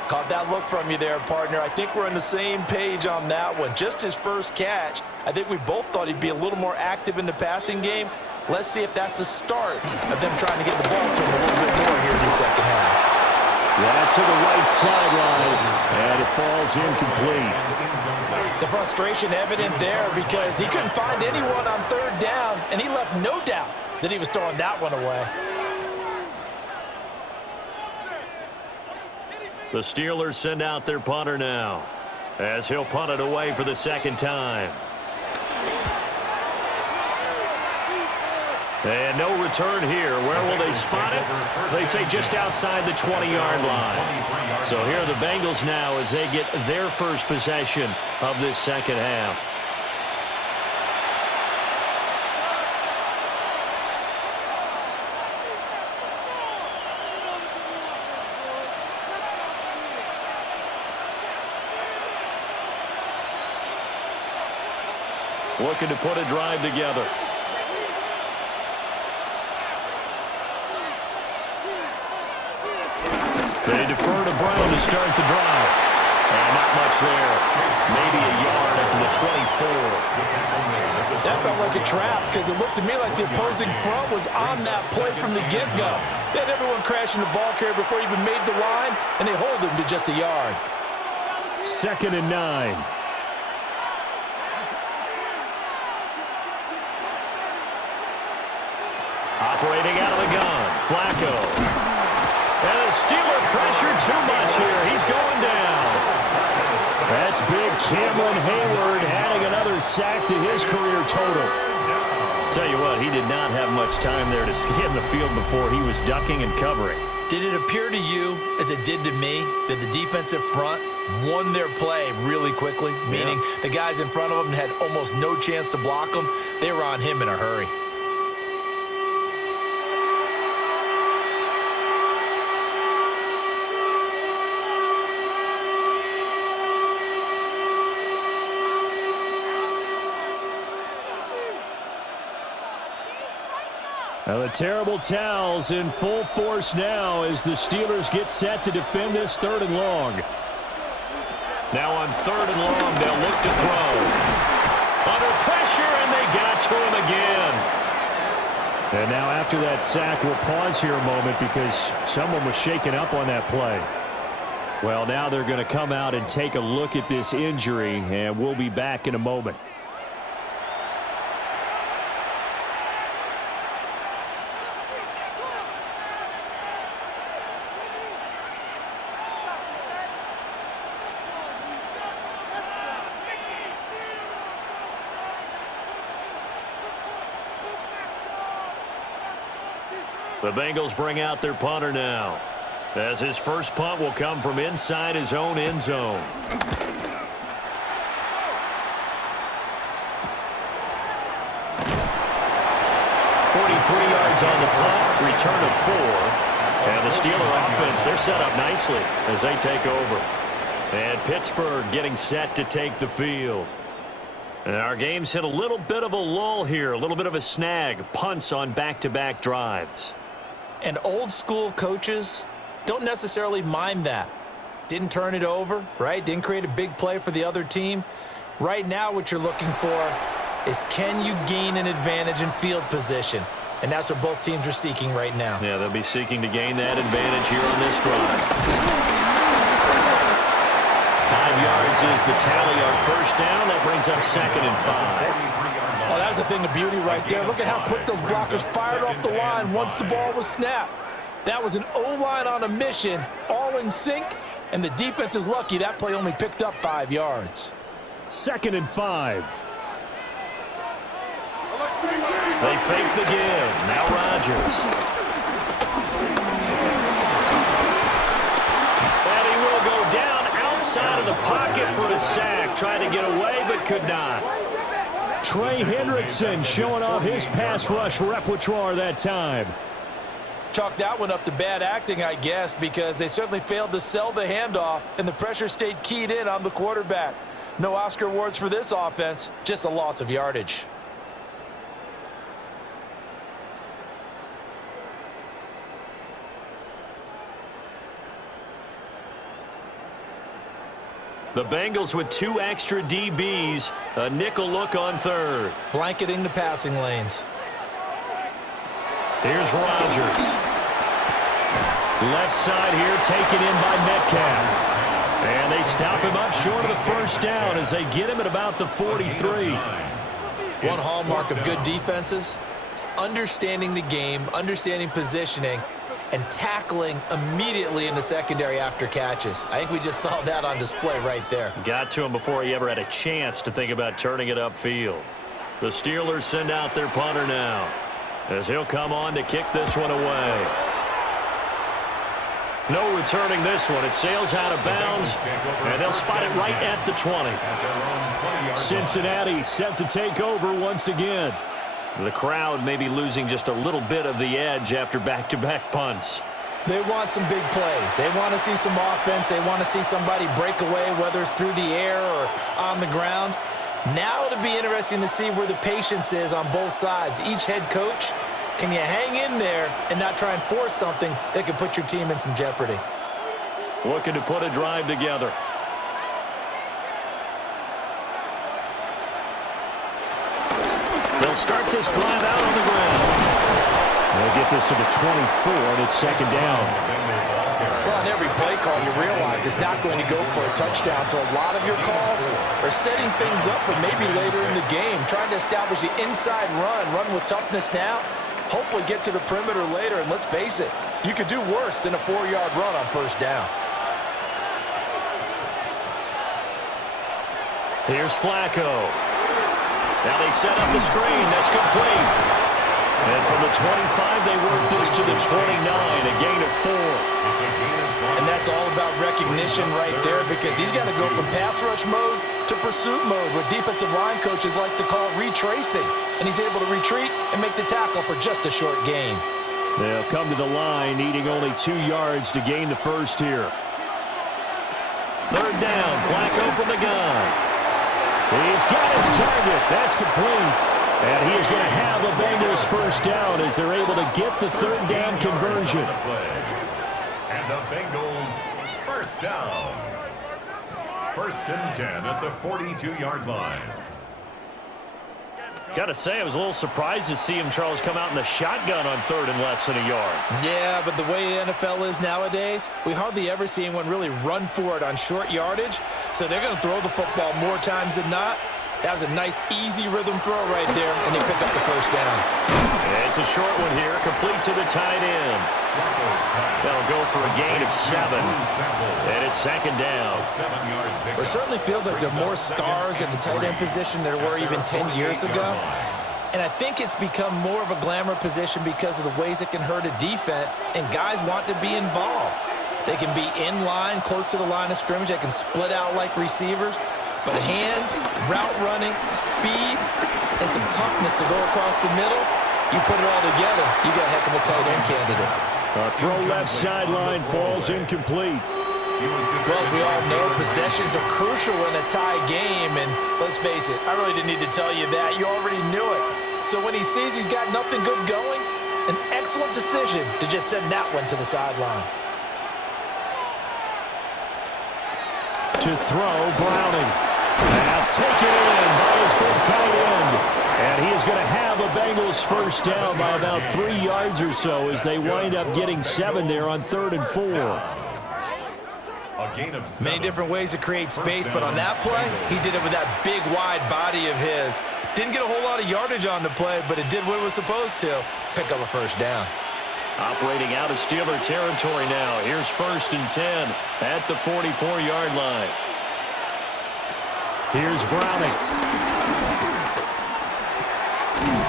Caught that look from you there, partner. I think we're on the same page on that one. Just his first catch. I think we both thought he'd be a little more active in the passing game. Let's see if that's the start of them trying to get the ball to him a little bit more here in the second half. Right to the right sideline, and it falls incomplete. The frustration evident there because he couldn't find anyone on 3rd down, and he left no doubt that he was throwing that one away. The Steelers send out their punter now, as he'll punt it away for the second time. And no return here. Where will they spot it? They say just outside the 20-yard line. So here are the Bengals now as they get their first possession of this second half. Looking to put a drive together. They defer to Brown to start the drive. And not much there. Maybe a yard up to the 24. That felt like a trap because it looked to me like the opposing front was on that play from the get-go. They had everyone crashing the ball carrier before he even made the line, and they hold him to just a yard. 2nd and 9. Operating out of the gun, Flacco. And the Steeler pressure too much here. He's going down. That's big Cameron Hayward adding another sack to his career total. Tell you what, he did not have much time there to scan the field before he was ducking and covering. Did it appear to you, as it did to me, that the defensive front won their play really quickly? Meaning the guys in front of them had almost no chance to block them. They were on him in a hurry. Now the terrible towels in full force now as the Steelers get set to defend this 3rd and long. Now on 3rd and long, they'll look to throw. Under pressure, and they got to him again. And now after that sack, we'll pause here a moment because someone was shaken up on that play. Well, now they're going to come out and take a look at this injury, and we'll be back in a moment. The Bengals bring out their punter now, as his first punt will come from inside his own end zone. 43 yards on the punt, return of 4. And the Steeler offense, they're set up nicely as they take over. And Pittsburgh getting set to take the field. And our game's hit a little bit of a lull here, a little bit of a snag, punts on back-to-back drives. And old-school coaches don't necessarily mind that. Didn't turn it over, right? Didn't create a big play for the other team. Right now what you're looking for is can you gain an advantage in field position? And that's what both teams are seeking right now. Yeah, they'll be seeking to gain that advantage here on this drive. 5 yards is the tally on first down. That brings up 2nd and 5. Oh, that was a thing of beauty right there. Look at how quick those blockers fired off the line once the ball was snapped. That was an O-line on a mission, all in sync, and the defense is lucky that play only picked up 5 yards. 2nd and 5. They fake the give. Now Rodgers. And he will go down outside of the pocket for a sack. Tried to get away, but could not. Trey Hendrickson showing off his pass rush repertoire that time. Chalk that one up to bad acting, I guess, because they certainly failed to sell the handoff, and the pressure stayed keyed in on the quarterback. No Oscar awards for this offense, just a loss of yardage. The Bengals with 2 extra DBs, a nickel look on third. Blanketing the passing lanes. Here's Rodgers. Left side here taken in by Metcalf. And they stop him up short of the first down as they get him at about the 43. One hallmark of good defenses is understanding the game, understanding positioning, and tackling immediately in the secondary after catches. I think we just saw that on display right there. Got to him before he ever had a chance to think about turning it upfield. The Steelers send out their punter now. as he'll come on to kick this one away. No returning this one. It sails out of bounds, and they'll spot it right at the 20. Cincinnati set to take over once again. The crowd may be losing just a little bit of the edge after back-to-back punts. They want some big plays. They want to see some offense. They want to see somebody break away, whether it's through the air or on the ground. Now it'll be interesting to see where the patience is on both sides. Each head coach, can you hang in there and not try and force something that could put your team in some jeopardy? Looking to put a drive together. They'll start this drive out on the ground. They'll get this to the 24, and it's second down. Well, on every play call, you realize it's not going to go for a touchdown. So a lot of your calls are setting things up for maybe later in the game, trying to establish the inside run with toughness now, hopefully get to the perimeter later. And let's face it, you could do worse than a 4-yard run on first down. Here's Flacco. Now they set up the screen. That's complete. And from the 25, they work this to the 29, a gain of 4. And that's all about recognition right there, because he's got to go from pass rush mode to pursuit mode, what defensive line coaches like to call retracing. And he's able to retreat and make the tackle for just a short gain. They'll come to the line, needing only 2 yards to gain the first here. Third down, Flacco from the gun. He's got his target. That's complete. And he is going to have a Bengals first down as they're able to get the third down conversion. And the Bengals first down. First and 10 at the 42-yard line. Got to say, I was a little surprised to see him, Charles, come out in the shotgun on third and less than a yard. Yeah, but the way the NFL is nowadays, we hardly ever see anyone really run for it on short yardage. So they're going to throw the football more times than not. That was a nice, easy rhythm throw right there, and they pick up the first down. It's a short one here, complete to the tight end. That'll go for a gain of 7, and it's second down. It certainly feels like there are more stars at the tight end position than there were even 10 years ago. And I think it's become more of a glamour position because of the ways it can hurt a defense, and guys want to be involved. They can be in line, close to the line of scrimmage. They can split out like receivers. But hands, route running, speed, and some toughness to go across the middle, you put it all together, you got a heck of a tight end candidate. A throw left sideline falls incomplete. Well, we all know possessions are crucial in a tie game, and let's face it, I really didn't need to tell you that. You already knew it. So when he sees he's got nothing good going, an excellent decision to just send that one to the sideline. To throw, Browning. Pass taken in by his big tight end. And he is going to have a Bengals first down by about 3 yards or so as they wind up getting 7 there on 3rd and 4. A gain of 7. Many different ways to create space, but on that play, he did it with that big, wide body of his. Didn't get a whole lot of yardage on the play, but it did what it was supposed to. Pick up a first down. Operating out of Steeler territory now. Here's 1st and 10 at the 44-yard line. Here's Browning.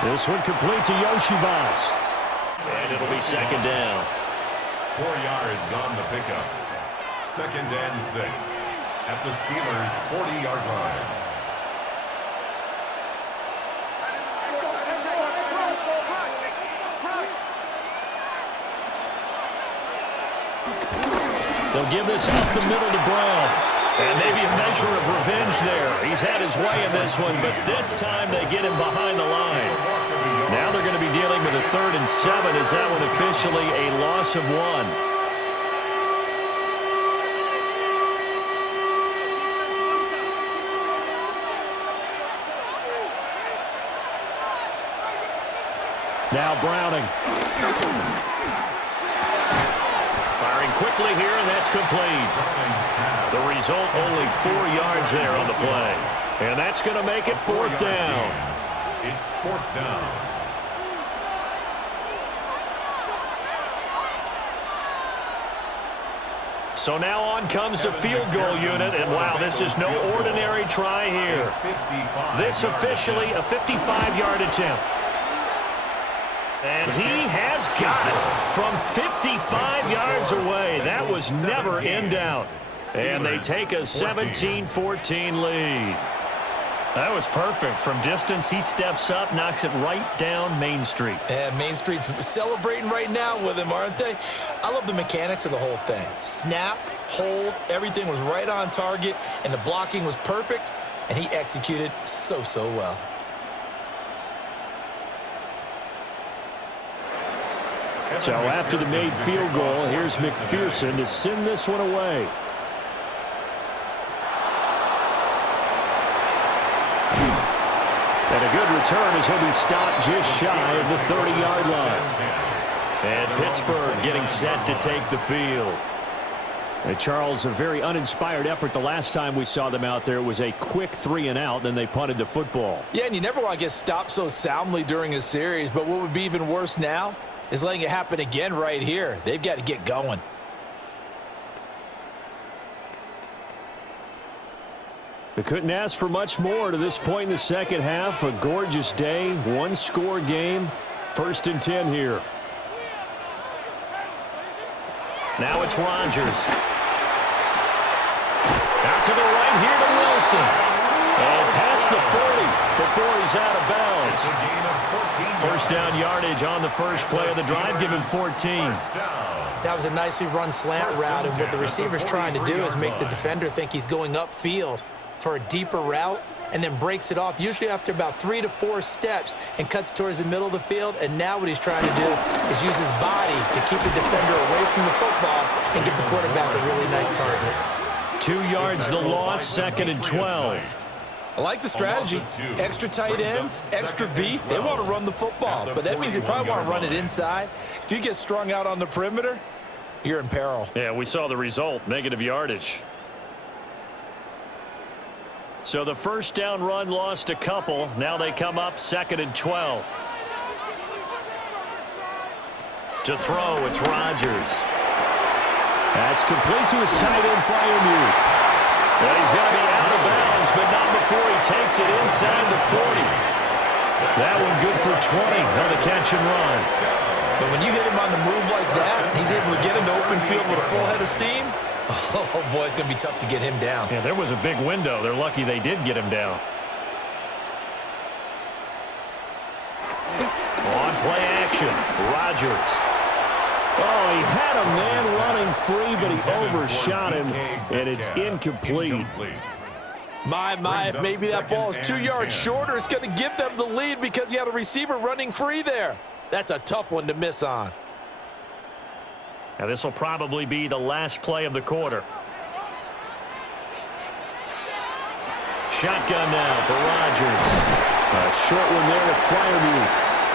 This one complete to Yoshivas. And it'll be second down. 4 yards on the pickup. 2nd and 6 at the Steelers' 40-yard line. They'll give this up the middle to Brown. And maybe a measure of revenge there. He's had his way in this one, but this time they get him behind the line. Now they're going to be dealing with a 3rd and 7. Is that one officially a loss of 1? Now Browning. Firing quickly here, and that's complete. The result, only 4 yards there on the play. And that's going to make it 4th down. It's 4th down. So now on comes the field goal unit, and wow, this is no ordinary try here. This officially a 55-yard attempt. And he has got it from 55 yards away. That was never in doubt. And they take a 17-14 lead. That was perfect. From distance, he steps up, knocks it right down Main Street. And Main Street's celebrating right now with him, aren't they? I love the mechanics of the whole thing. Snap, hold, everything was right on target, and the blocking was perfect, and he executed so well. So after the made field goal, here's McPherson to send this one away. And a good return as he'll be stopped just shy of the 30-yard line. And Pittsburgh getting set to take the field. And Charles, a very uninspired effort the last time we saw them out there. It was a quick 3-and-out, then they punted the football. Yeah, and you never want to get stopped so soundly during a series, but what would be even worse now is letting it happen again right here. They've got to get going. They couldn't ask for much more to this point in the second half. A gorgeous day, one-score game. 1st and 10 here. Now it's Rodgers. Out to the right here to Wilson. And past the 40 before he's out of bounds. First down yardage on the first play of the drive. Give him 14. That was a nicely run slant route, and what the receiver's trying to do is make the defender think he's going upfield for a deeper route, and then breaks it off, usually after about 3 to 4 steps, and cuts towards the middle of the field. And now what he's trying to do is use his body to keep the defender away from the football and get the quarterback a really nice target. 2 yards the loss, 2nd and 12. I like the strategy. Extra tight ends, extra beef. They want to run the football, but that means they probably want to run it inside. If you get strung out on the perimeter, you're in peril. Yeah, we saw the result, negative yardage. So the first down run lost a couple. Now they come up 2nd and 12. To throw, it's Rodgers. That's complete to his tight end, Freiermuth. Well, he's going to be out of bounds, but not before he takes it inside the 40. That one good for 20 on the catch and run. But when you hit him on the move like that, he's able to get into open field with a full head of steam. Oh, boy, it's going to be tough to get him down. Yeah, there was a big window. They're lucky they did get him down. On play action, Rodgers. Oh, he had a man running free, but he overshot him, and it's incomplete. My, if maybe that ball is 2 yards shorter, it's going to give them the lead because he had a receiver running free there. That's a tough one to miss on. Now, this will probably be the last play of the quarter. Shotgun now for Rodgers. A short one there to Freiermuth.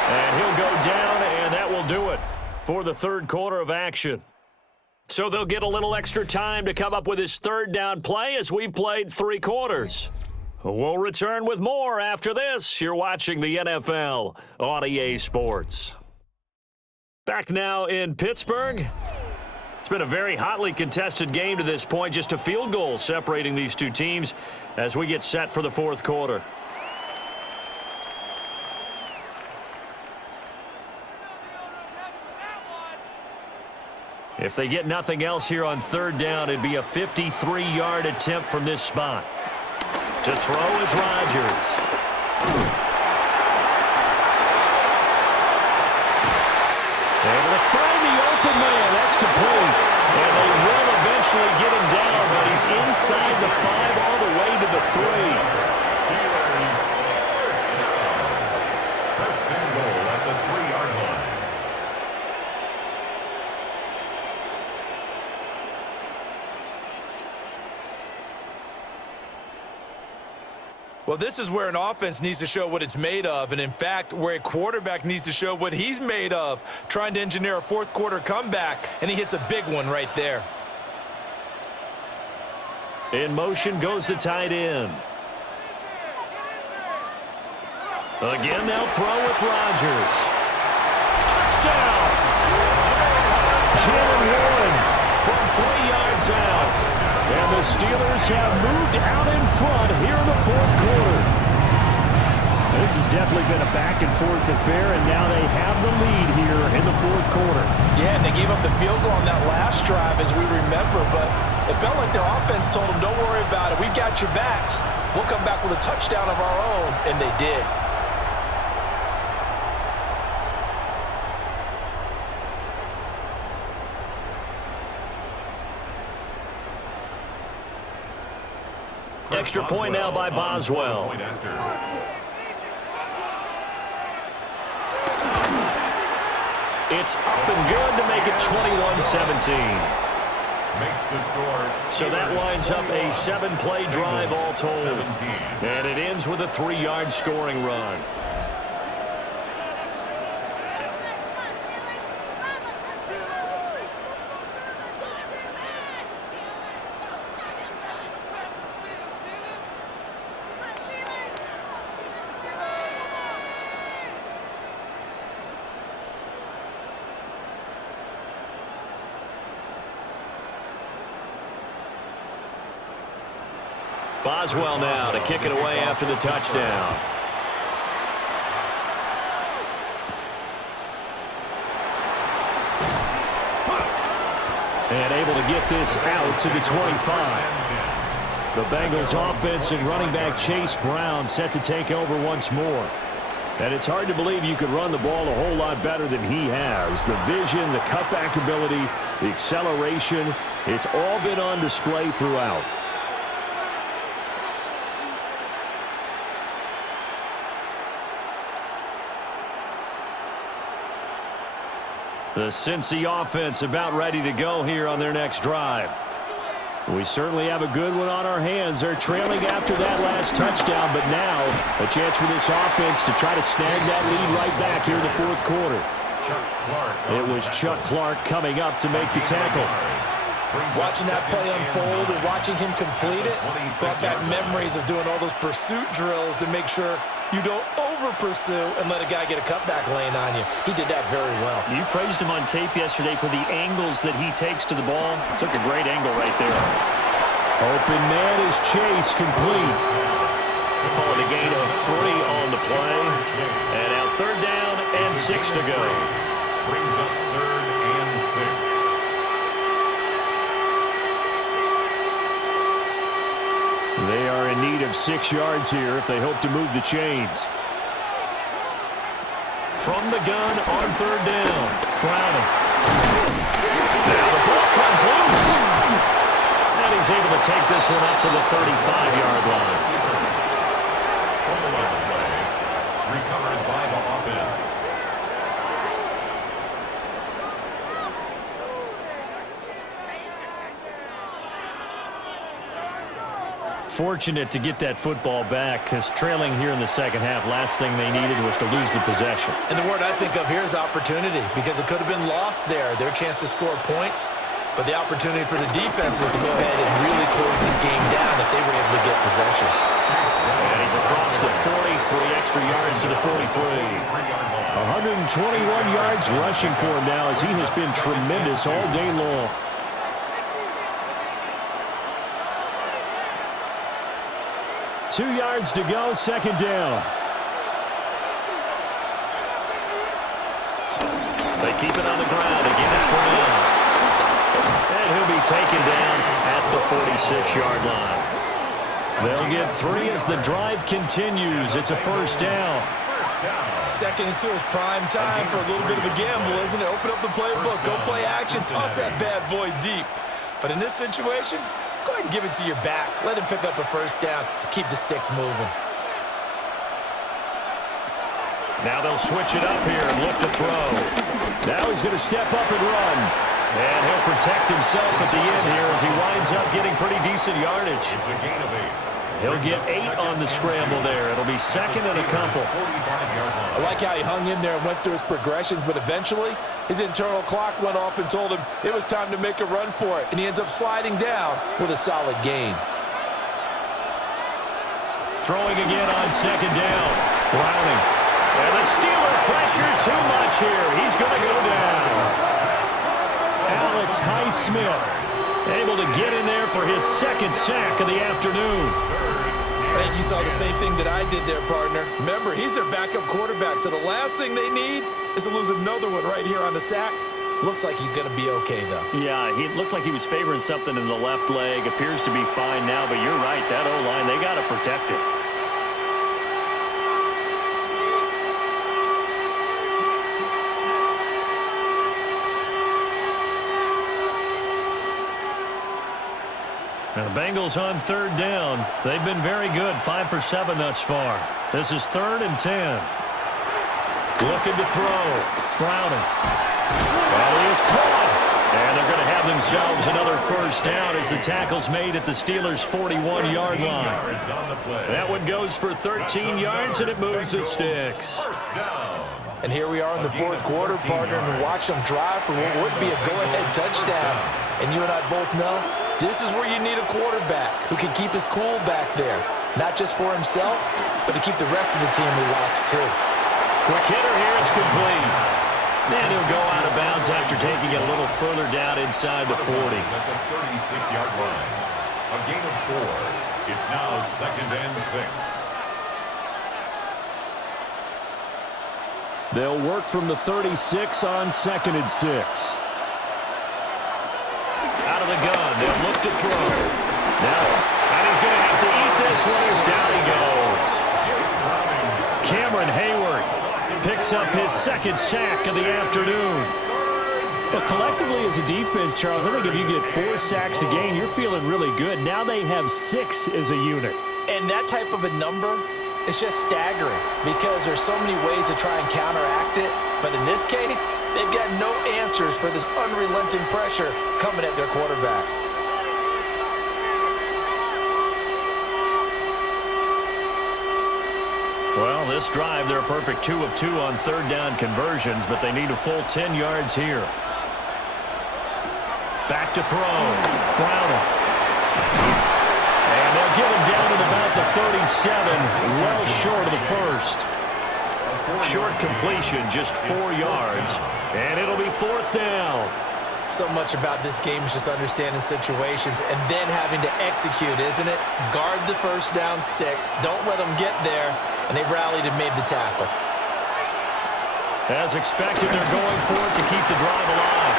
And he'll go down, and that will do it for the third quarter of action. So they'll get a little extra time to come up with his third down play as we've played 3 quarters. We'll return with more after this. You're watching the NFL on EA Sports. Back now in Pittsburgh. It's been a very hotly contested game to this point. Just a field goal separating these two teams as we get set for the fourth quarter. If they get nothing else here on third down, it'd be a 53-yard attempt from this spot. To throw is Rodgers. Able to find the open man. That's complete. And they will eventually get him down, but he's inside the 5 all the way to the 3. Steelers first down. First and goal at the 3-yard line. Well, this is where an offense needs to show what it's made of, and in fact, where a quarterback needs to show what he's made of, trying to engineer a fourth quarter comeback, and he hits a big one right there. In motion goes the tight end. Again, they'll throw with Rodgers. Touchdown! Jalen Warren from 3 yards out. And the Steelers have moved out in front here in the fourth quarter. This is definitely been a back-and-forth affair, and now they have the lead here in the fourth quarter. Yeah, and they gave up the field goal on that last drive, as we remember, but it felt like their offense told them, don't worry about it. We've got your backs. We'll come back with a touchdown of our own, and they did. Extra point now by Boswell. It's up and good to make it 21-17. Makes the score. So that winds up a 7-play drive all told. 17. And it ends with a 3-yard scoring run. Boswell now to kick it away after the touchdown. And able to get this out to the 25. The Bengals offense and running back Chase Brown set to take over once more. And it's hard to believe you could run the ball a whole lot better than he has. The vision, the cutback ability, the acceleration, it's all been on display throughout. The Cincy offense about ready to go here on their next drive. We certainly have a good one on our hands. They're trailing after that last touchdown, but now a chance for this offense to try to snag that lead right back here in the fourth quarter. It was Chuck Clark coming up to make the tackle. Watching that play unfold and watching him complete it brought back memories of doing all those pursuit drills to make sure you don't over-pursue and let a guy get a cutback lane on you. He did that very well. You praised him on tape yesterday for the angles that he takes to the ball. Took a great angle right there. Open man is Chase, complete. Calling a gain of 3 on the play. And now 3rd down and 6 to go. Brings up 3rd and 6. They are in need of 6 yards here if they hope to move the chains. From the gun on 3rd down. Browning. Now the ball comes loose. And he's able to take this one up to the 35-yard line. Fumble on the play. Recovered by the offense. Fortunate to get that football back, because trailing here in the second half, last thing they needed was to lose the possession. And the word I think of here is opportunity, because it could have been lost there. Their chance to score points, but the opportunity for the defense was to go ahead and really close this game down if they were able to get possession. And he's across the 40, 3 extra yards to the 43. 121 yards rushing for him now, as he has been tremendous all day long. Two yards to go, 2nd down. They keep it on the ground. Again, it's Brown. And he'll be taken down at the 46-yard line. They'll get 3 as the drive continues. It's a 1st down. 2nd and 2 is prime time for a little bit of a gamble, isn't it? Open up the playbook, go play action, toss that bad boy deep. But in this situation, go ahead and give it to your back. Let him pick up a 1st down. Keep the sticks moving. Now they'll switch it up here and look to throw. Now he's going to step up and run. And he'll protect himself at the end here as he winds up getting pretty decent yardage. It's a gain of 8. He'll get 8 on the scramble there. It'll be 2nd and a couple. I like how he hung in there and went through his progressions, but eventually his internal clock went off and told him it was time to make a run for it, and he ends up sliding down with a solid gain. Throwing again on 2nd down. Browning. And the Steeler pressure too much here. He's going to go down. Alex Highsmith able to get in there for his 2nd sack of the afternoon. I think you saw the same thing that I did there, partner. Remember, he's their backup quarterback, so the last thing they need is to lose another one right here on the sack. Looks like he's going to be okay, though. Yeah, he looked like he was favoring something in the left leg. Appears to be fine now, but you're right. That O-line, they got to protect it. Now the Bengals on third down. They've been very good, 5 for 7 thus far. This is 3rd and 10. Looking to throw. Browning. That is caught. And they're going to have themselves another first down as the tackle's made at the Steelers' 41-yard line. That one goes for 13 yards, and it moves the sticks. And here we are in the fourth quarter, partner, and watch them drive for what would be a go-ahead touchdown. And you and I both know this is where you need a quarterback who can keep his cool back there. Not just for himself, but to keep the rest of the team relaxed too. Quick hitter here, it's complete. And he'll go out of bounds after taking it a little further down inside the 40. At the 36-yard line. A gain of 4. It's now 2nd and 6. They'll work from the 36 on 2nd and 6. Out of the gun, they'll look to throw. Now, and he's going to have to eat this one as down he goes. Cameron Hayward picks up his 2nd sack of the afternoon. Well, collectively as a defense, Charles, I think if you get 4 sacks a game, you're feeling really good. Now they have 6 as a unit. And that type of a number is just staggering because there's so many ways to try and counteract it. But in this case, they've got no answers for this unrelenting pressure coming at their quarterback. Well, this drive, they're a perfect 2 of 2 on 3rd down conversions, but they need a full 10 yards here. Back to throw. Browning. And they'll get him down at about the 37, well short of the first. Short completion, just 4 yards, and it'll be 4th down. So much about this game is just understanding situations and then having to execute, isn't it? Guard the first down sticks. Don't let them get there. And they rallied and made the tackle. As expected, they're going for it to keep the drive alive.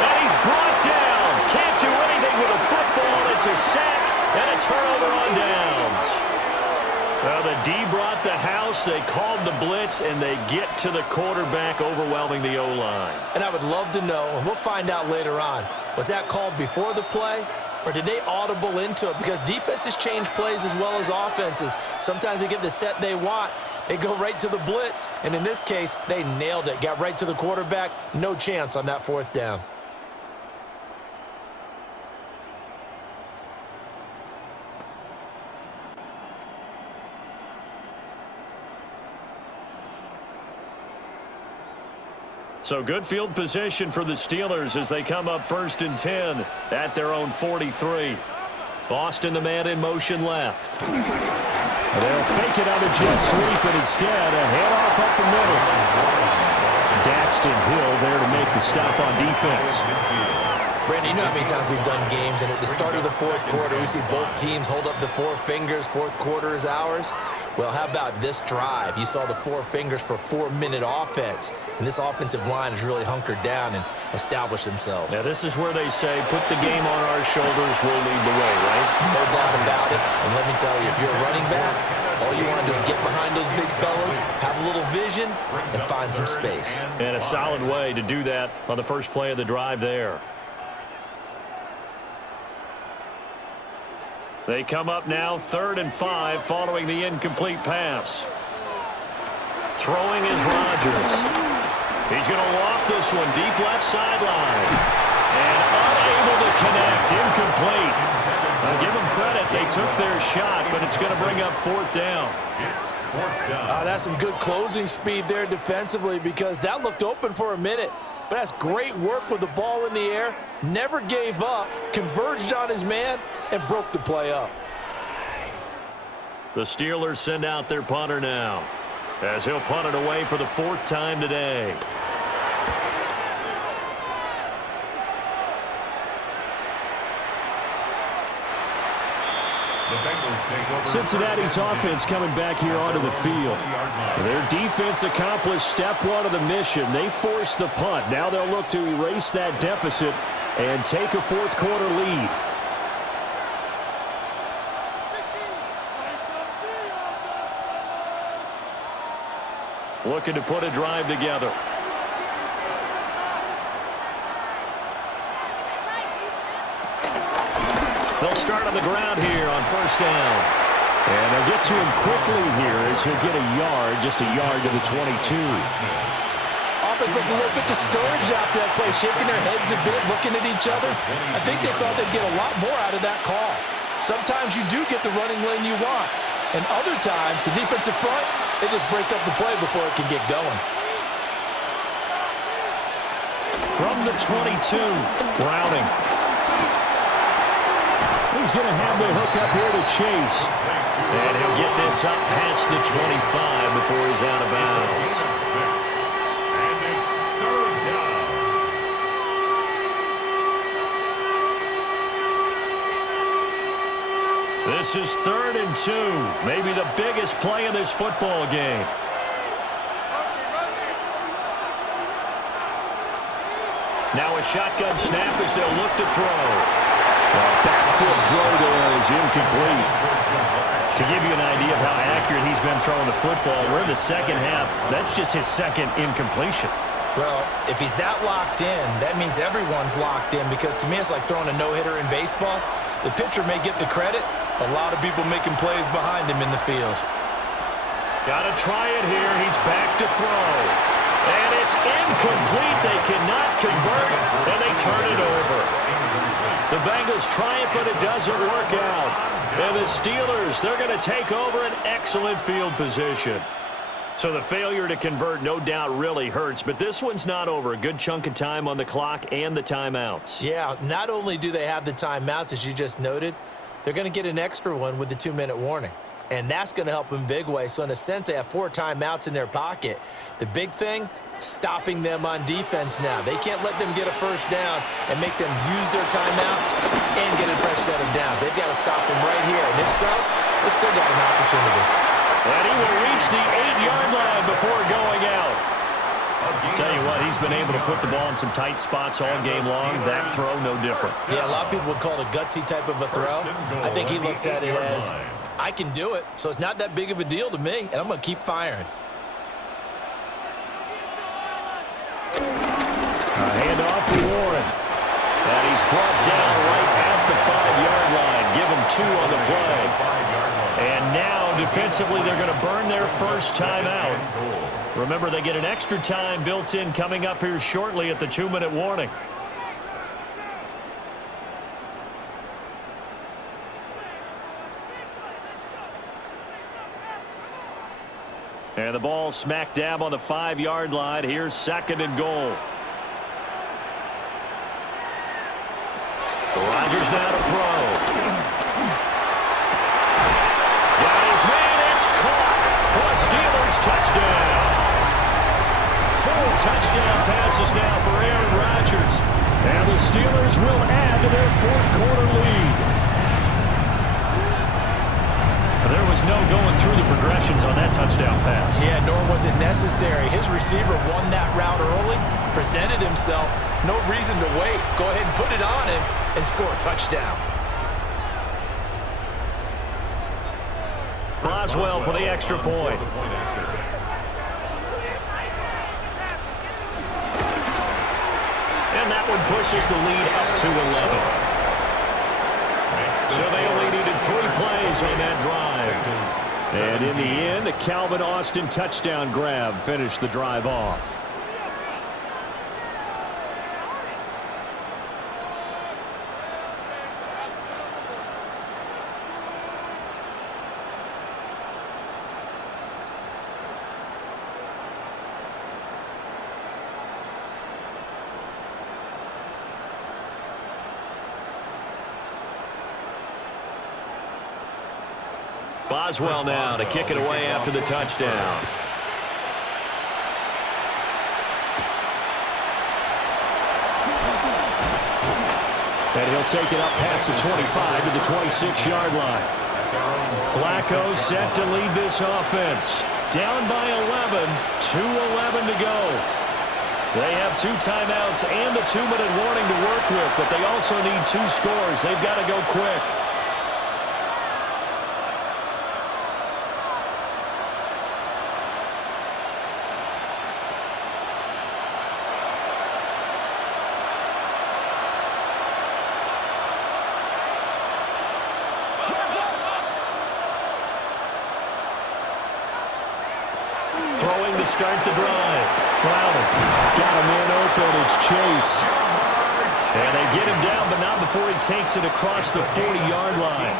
And he's brought down. Can't do anything with a football. It's a sack and a turnover on downs. Well, the D brought the house. They called the blitz, and they get to the quarterback, overwhelming the O-line. And I would love to know, and we'll find out later on, was that called before the play? Or did they audible into it? Because defenses change plays as well as offenses. Sometimes they get the set they want. They go right to the blitz. And in this case, they nailed it. Got right to the quarterback. No chance on that 4th down. So good field position for the Steelers as they come up 1st and 10 at their own 43. Boston, the man in motion left. They'll fake it on a jet sweep, and instead a handoff up the middle. Daxton Hill there to make the stop on defense. Brandon, you know how many times we've done games, and at the start of the 4th quarter, we see both teams hold up the 4 fingers. 4th quarter is ours. Well, how about this drive? You saw the 4 fingers for 4-minute offense, and this offensive line has really hunkered down and established themselves. Now, this is where they say, put the game on our shoulders, we'll lead the way, right? No doubt about it. And let me tell you, if you're a running back, all you want to do is get behind those big fellas, have a little vision, and find some space. And a solid way to do that on the first play of the drive there. They come up now 3rd and 5 following the incomplete pass. Throwing is Rodgers. He's going to loft this one deep left sideline. And unable to connect. Incomplete. Now give them credit. They took their shot, but it's going to bring up 4th down. It's 4th down. That's some good closing speed there defensively because that looked open for a minute. But that's great work with the ball in the air. Never gave up, converged on his man, and broke the play up. The Steelers send out their punter now, as he'll punt it away for the 4th time today. The Bengals Cincinnati's offense coming back here onto the field. Their defense accomplished step one of the mission. They forced the punt. Now they'll look to erase that deficit and take a fourth quarter lead. Looking to put a drive together. They'll start on the ground here on first down. And they'll get to him quickly here as he'll get a yard, just a yard to the 22. Offense looked a little bit discouraged after that play, shaking their heads a bit, looking at each other. I think they thought they'd get a lot more out of that call. Sometimes you do get the running lane you want. And other times, the defensive front, they just break up the play before it can get going. From the 22, Browning. He's going to have the hook up here to Chase. And he'll get this up past the 25 before he's out of bounds. And it's third down. This is 3rd and 2. Maybe the biggest play in this football game. Now a shotgun snap as they'll look to throw. Backfoot throw there is incomplete. To give you an idea of how accurate he's been throwing the football, we're in the second half. That's just his second incompletion. Well, if he's that locked in, that means everyone's locked in, because to me it's like throwing a no-hitter in baseball. The pitcher may get the credit, a lot of people making plays behind him in the field. Got to try it here. He's back to throw. And it's incomplete. They cannot convert, and they turn it over. The Bengals try it, but it doesn't work out. And the Steelers, they're going to take over an excellent field position. So the failure to convert, no doubt, really hurts. But this one's not over. A good chunk of time on the clock and the timeouts. Yeah, not only do they have the timeouts, as you just noted, they're going to get an extra one with the 2-minute warning. And that's going to help in big way. So in a sense, they have 4 timeouts in their pocket. The big thing, stopping them on defense now. They can't let them get a first down and make them use their timeouts and get a fresh set of downs. They've got to stop them right here. And if so, they've still got an opportunity. And he will reach the 8-yard line before going out. Tell you what, he's been able to put the ball in some tight spots all game long. That throw, no different. Yeah, a lot of people would call it a gutsy type of a throw. I think he looks at it as, I can do it, so it's not that big of a deal to me, and I'm going to keep firing. A handoff for Warren. And he's brought down right at the 5-yard line. Give him 2 on the play. And now, defensively, they're going to burn their first timeout. Remember, they get an extra time built in coming up here shortly at the 2-minute warning. And the ball smack dab on the 5-yard line. Here's 2nd and goal. Rodgers now to throw. Got his man. It's caught for a Steelers touchdown. 4 touchdown passes now for Aaron Rodgers. And the Steelers will add to their 4th quarter lead. There was no going through the progressions on that touchdown pass. Yeah, nor was it necessary. His receiver won that route early, presented himself. No reason to wait. Go ahead and put it on him and score a touchdown. Boswell for the extra point. And that one pushes the lead up to 11. So they only needed 3 plays on that drive. And in the end, a Calvin Austin touchdown grab finished the drive off. Boswell now to kick it away after the touchdown. And he'll take it up past the 25 to the 26-yard line. Flacco set to lead this offense. Down by 11, 2:11 to go. They have 2 timeouts and a 2-minute warning to work with, but they also need 2 scores. They've got to go quick. Throwing to start the drive. Browning got a man open. It's Chase. And they get him down, but not before he takes it across the 40-yard line.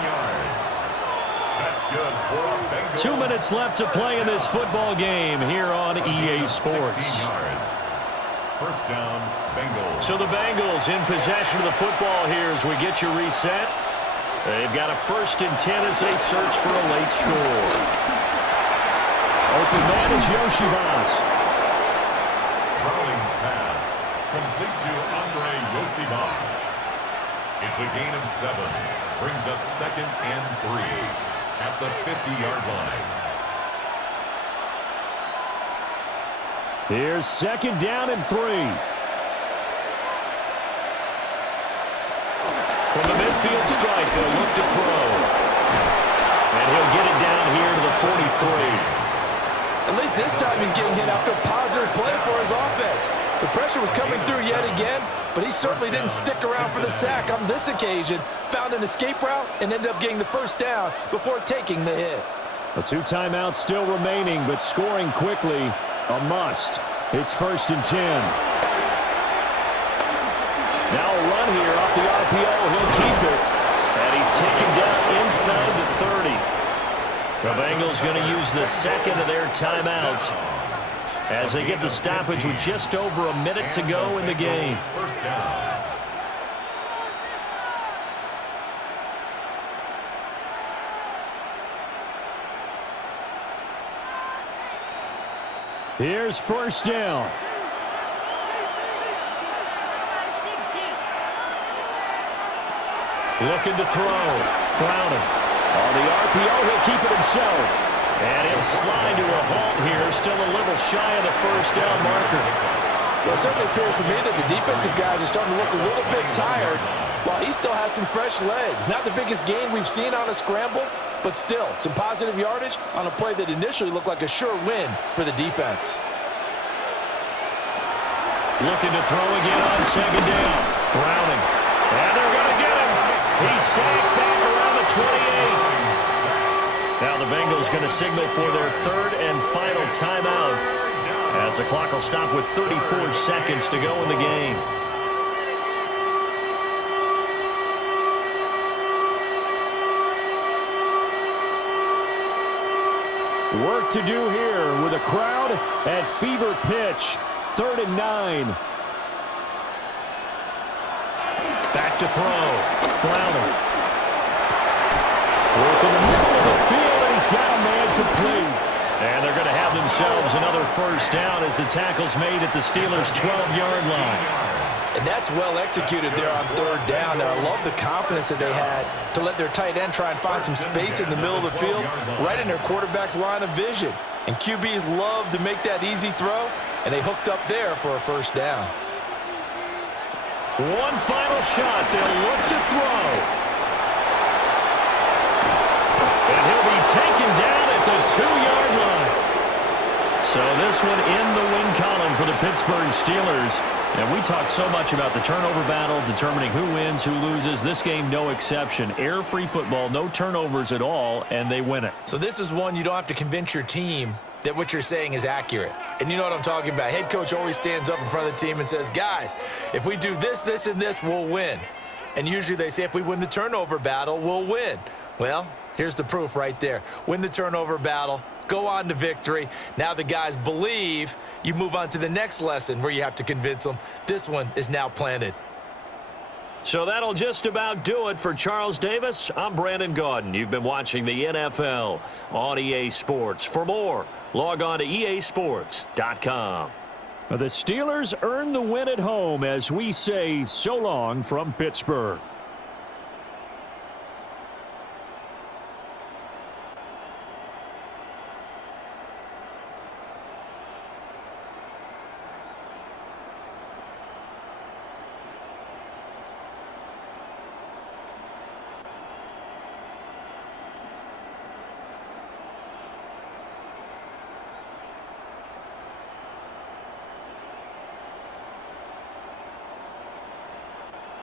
That's good for Bengals. 2 minutes left to play in this football game here on EA Sports. First down, Bengals. So the Bengals in possession of the football here as we get you reset. They've got a 1st and 10 as they search for a late score. Open man is Yoshivas. Browning's pass, complete to Andre Yoshivas. It's a gain of 7. Brings up 2nd and 3 at the 50-yard line. Here's 2nd down and 3. From the midfield strike, they'll look to throw. And he'll get it down here to the 43. At least this time he's getting hit after a positive play for his offense. The pressure was coming through yet again, but he certainly didn't stick around for the sack on this occasion. Found an escape route and ended up getting the 1st down before taking the hit. The 2 timeouts still remaining, but scoring quickly, a must. It's 1st and 10. Now a run here off the RPO. He'll keep it. And he's taken down inside the 30. The Bengals going to use the 2nd of their timeouts as they get the stoppage with just over a minute to go in the game. First down. Here's 1st down. Looking to throw. Browning. On the RPO, he'll keep it himself. And he'll slide to a halt here, still a little shy of the 1st down marker. Well, it certainly appears to me that the defensive guys are starting to look a little bit tired, while he still has some fresh legs. Not the biggest gain we've seen on a scramble, but still some positive yardage on a play that initially looked like a sure win for the defense. Looking to throw again on 2nd down. Browning. And they're going to get him. He's sacked back around the 28. Now the Bengals going to signal for their 3rd and final timeout as the clock will stop with 34 seconds to go in the game. Work to do here with a crowd at fever pitch. 3rd and 9. Back to throw. Browning. Work in the middle of the field, and he's got a man complete. And they're going to have themselves another 1st down as the tackle's made at the Steelers' 12-yard line. And that's well executed there on 3rd down. And I love the confidence that they had to let their tight end try and find some space in the middle of the field, right in their quarterback's line of vision. And QBs love to make that easy throw, and they hooked up there for a 1st down. One final shot. They'll look to throw. And he'll be taken down at the 2-yard line. So this one in the win column for the Pittsburgh Steelers. And we talk so much about the turnover battle, determining who wins, who loses. This game, no exception. Error-free football, no turnovers at all, and they win it. So this is one you don't have to convince your team that what you're saying is accurate. And you know what I'm talking about. Head coach always stands up in front of the team and says, guys, if we do this, this, and this, we'll win. And usually they say if we win the turnover battle, we'll win. Well, here's the proof right there. Win the turnover battle, go on to victory. Now the guys believe. You move on to the next lesson where you have to convince them. This one is now planted. So that'll just about do it for Charles Davis. I'm Brandon Gaudin. You've been watching the NFL on EA Sports. For more, log on to easports.com. The Steelers earn the win at home as we say so long from Pittsburgh.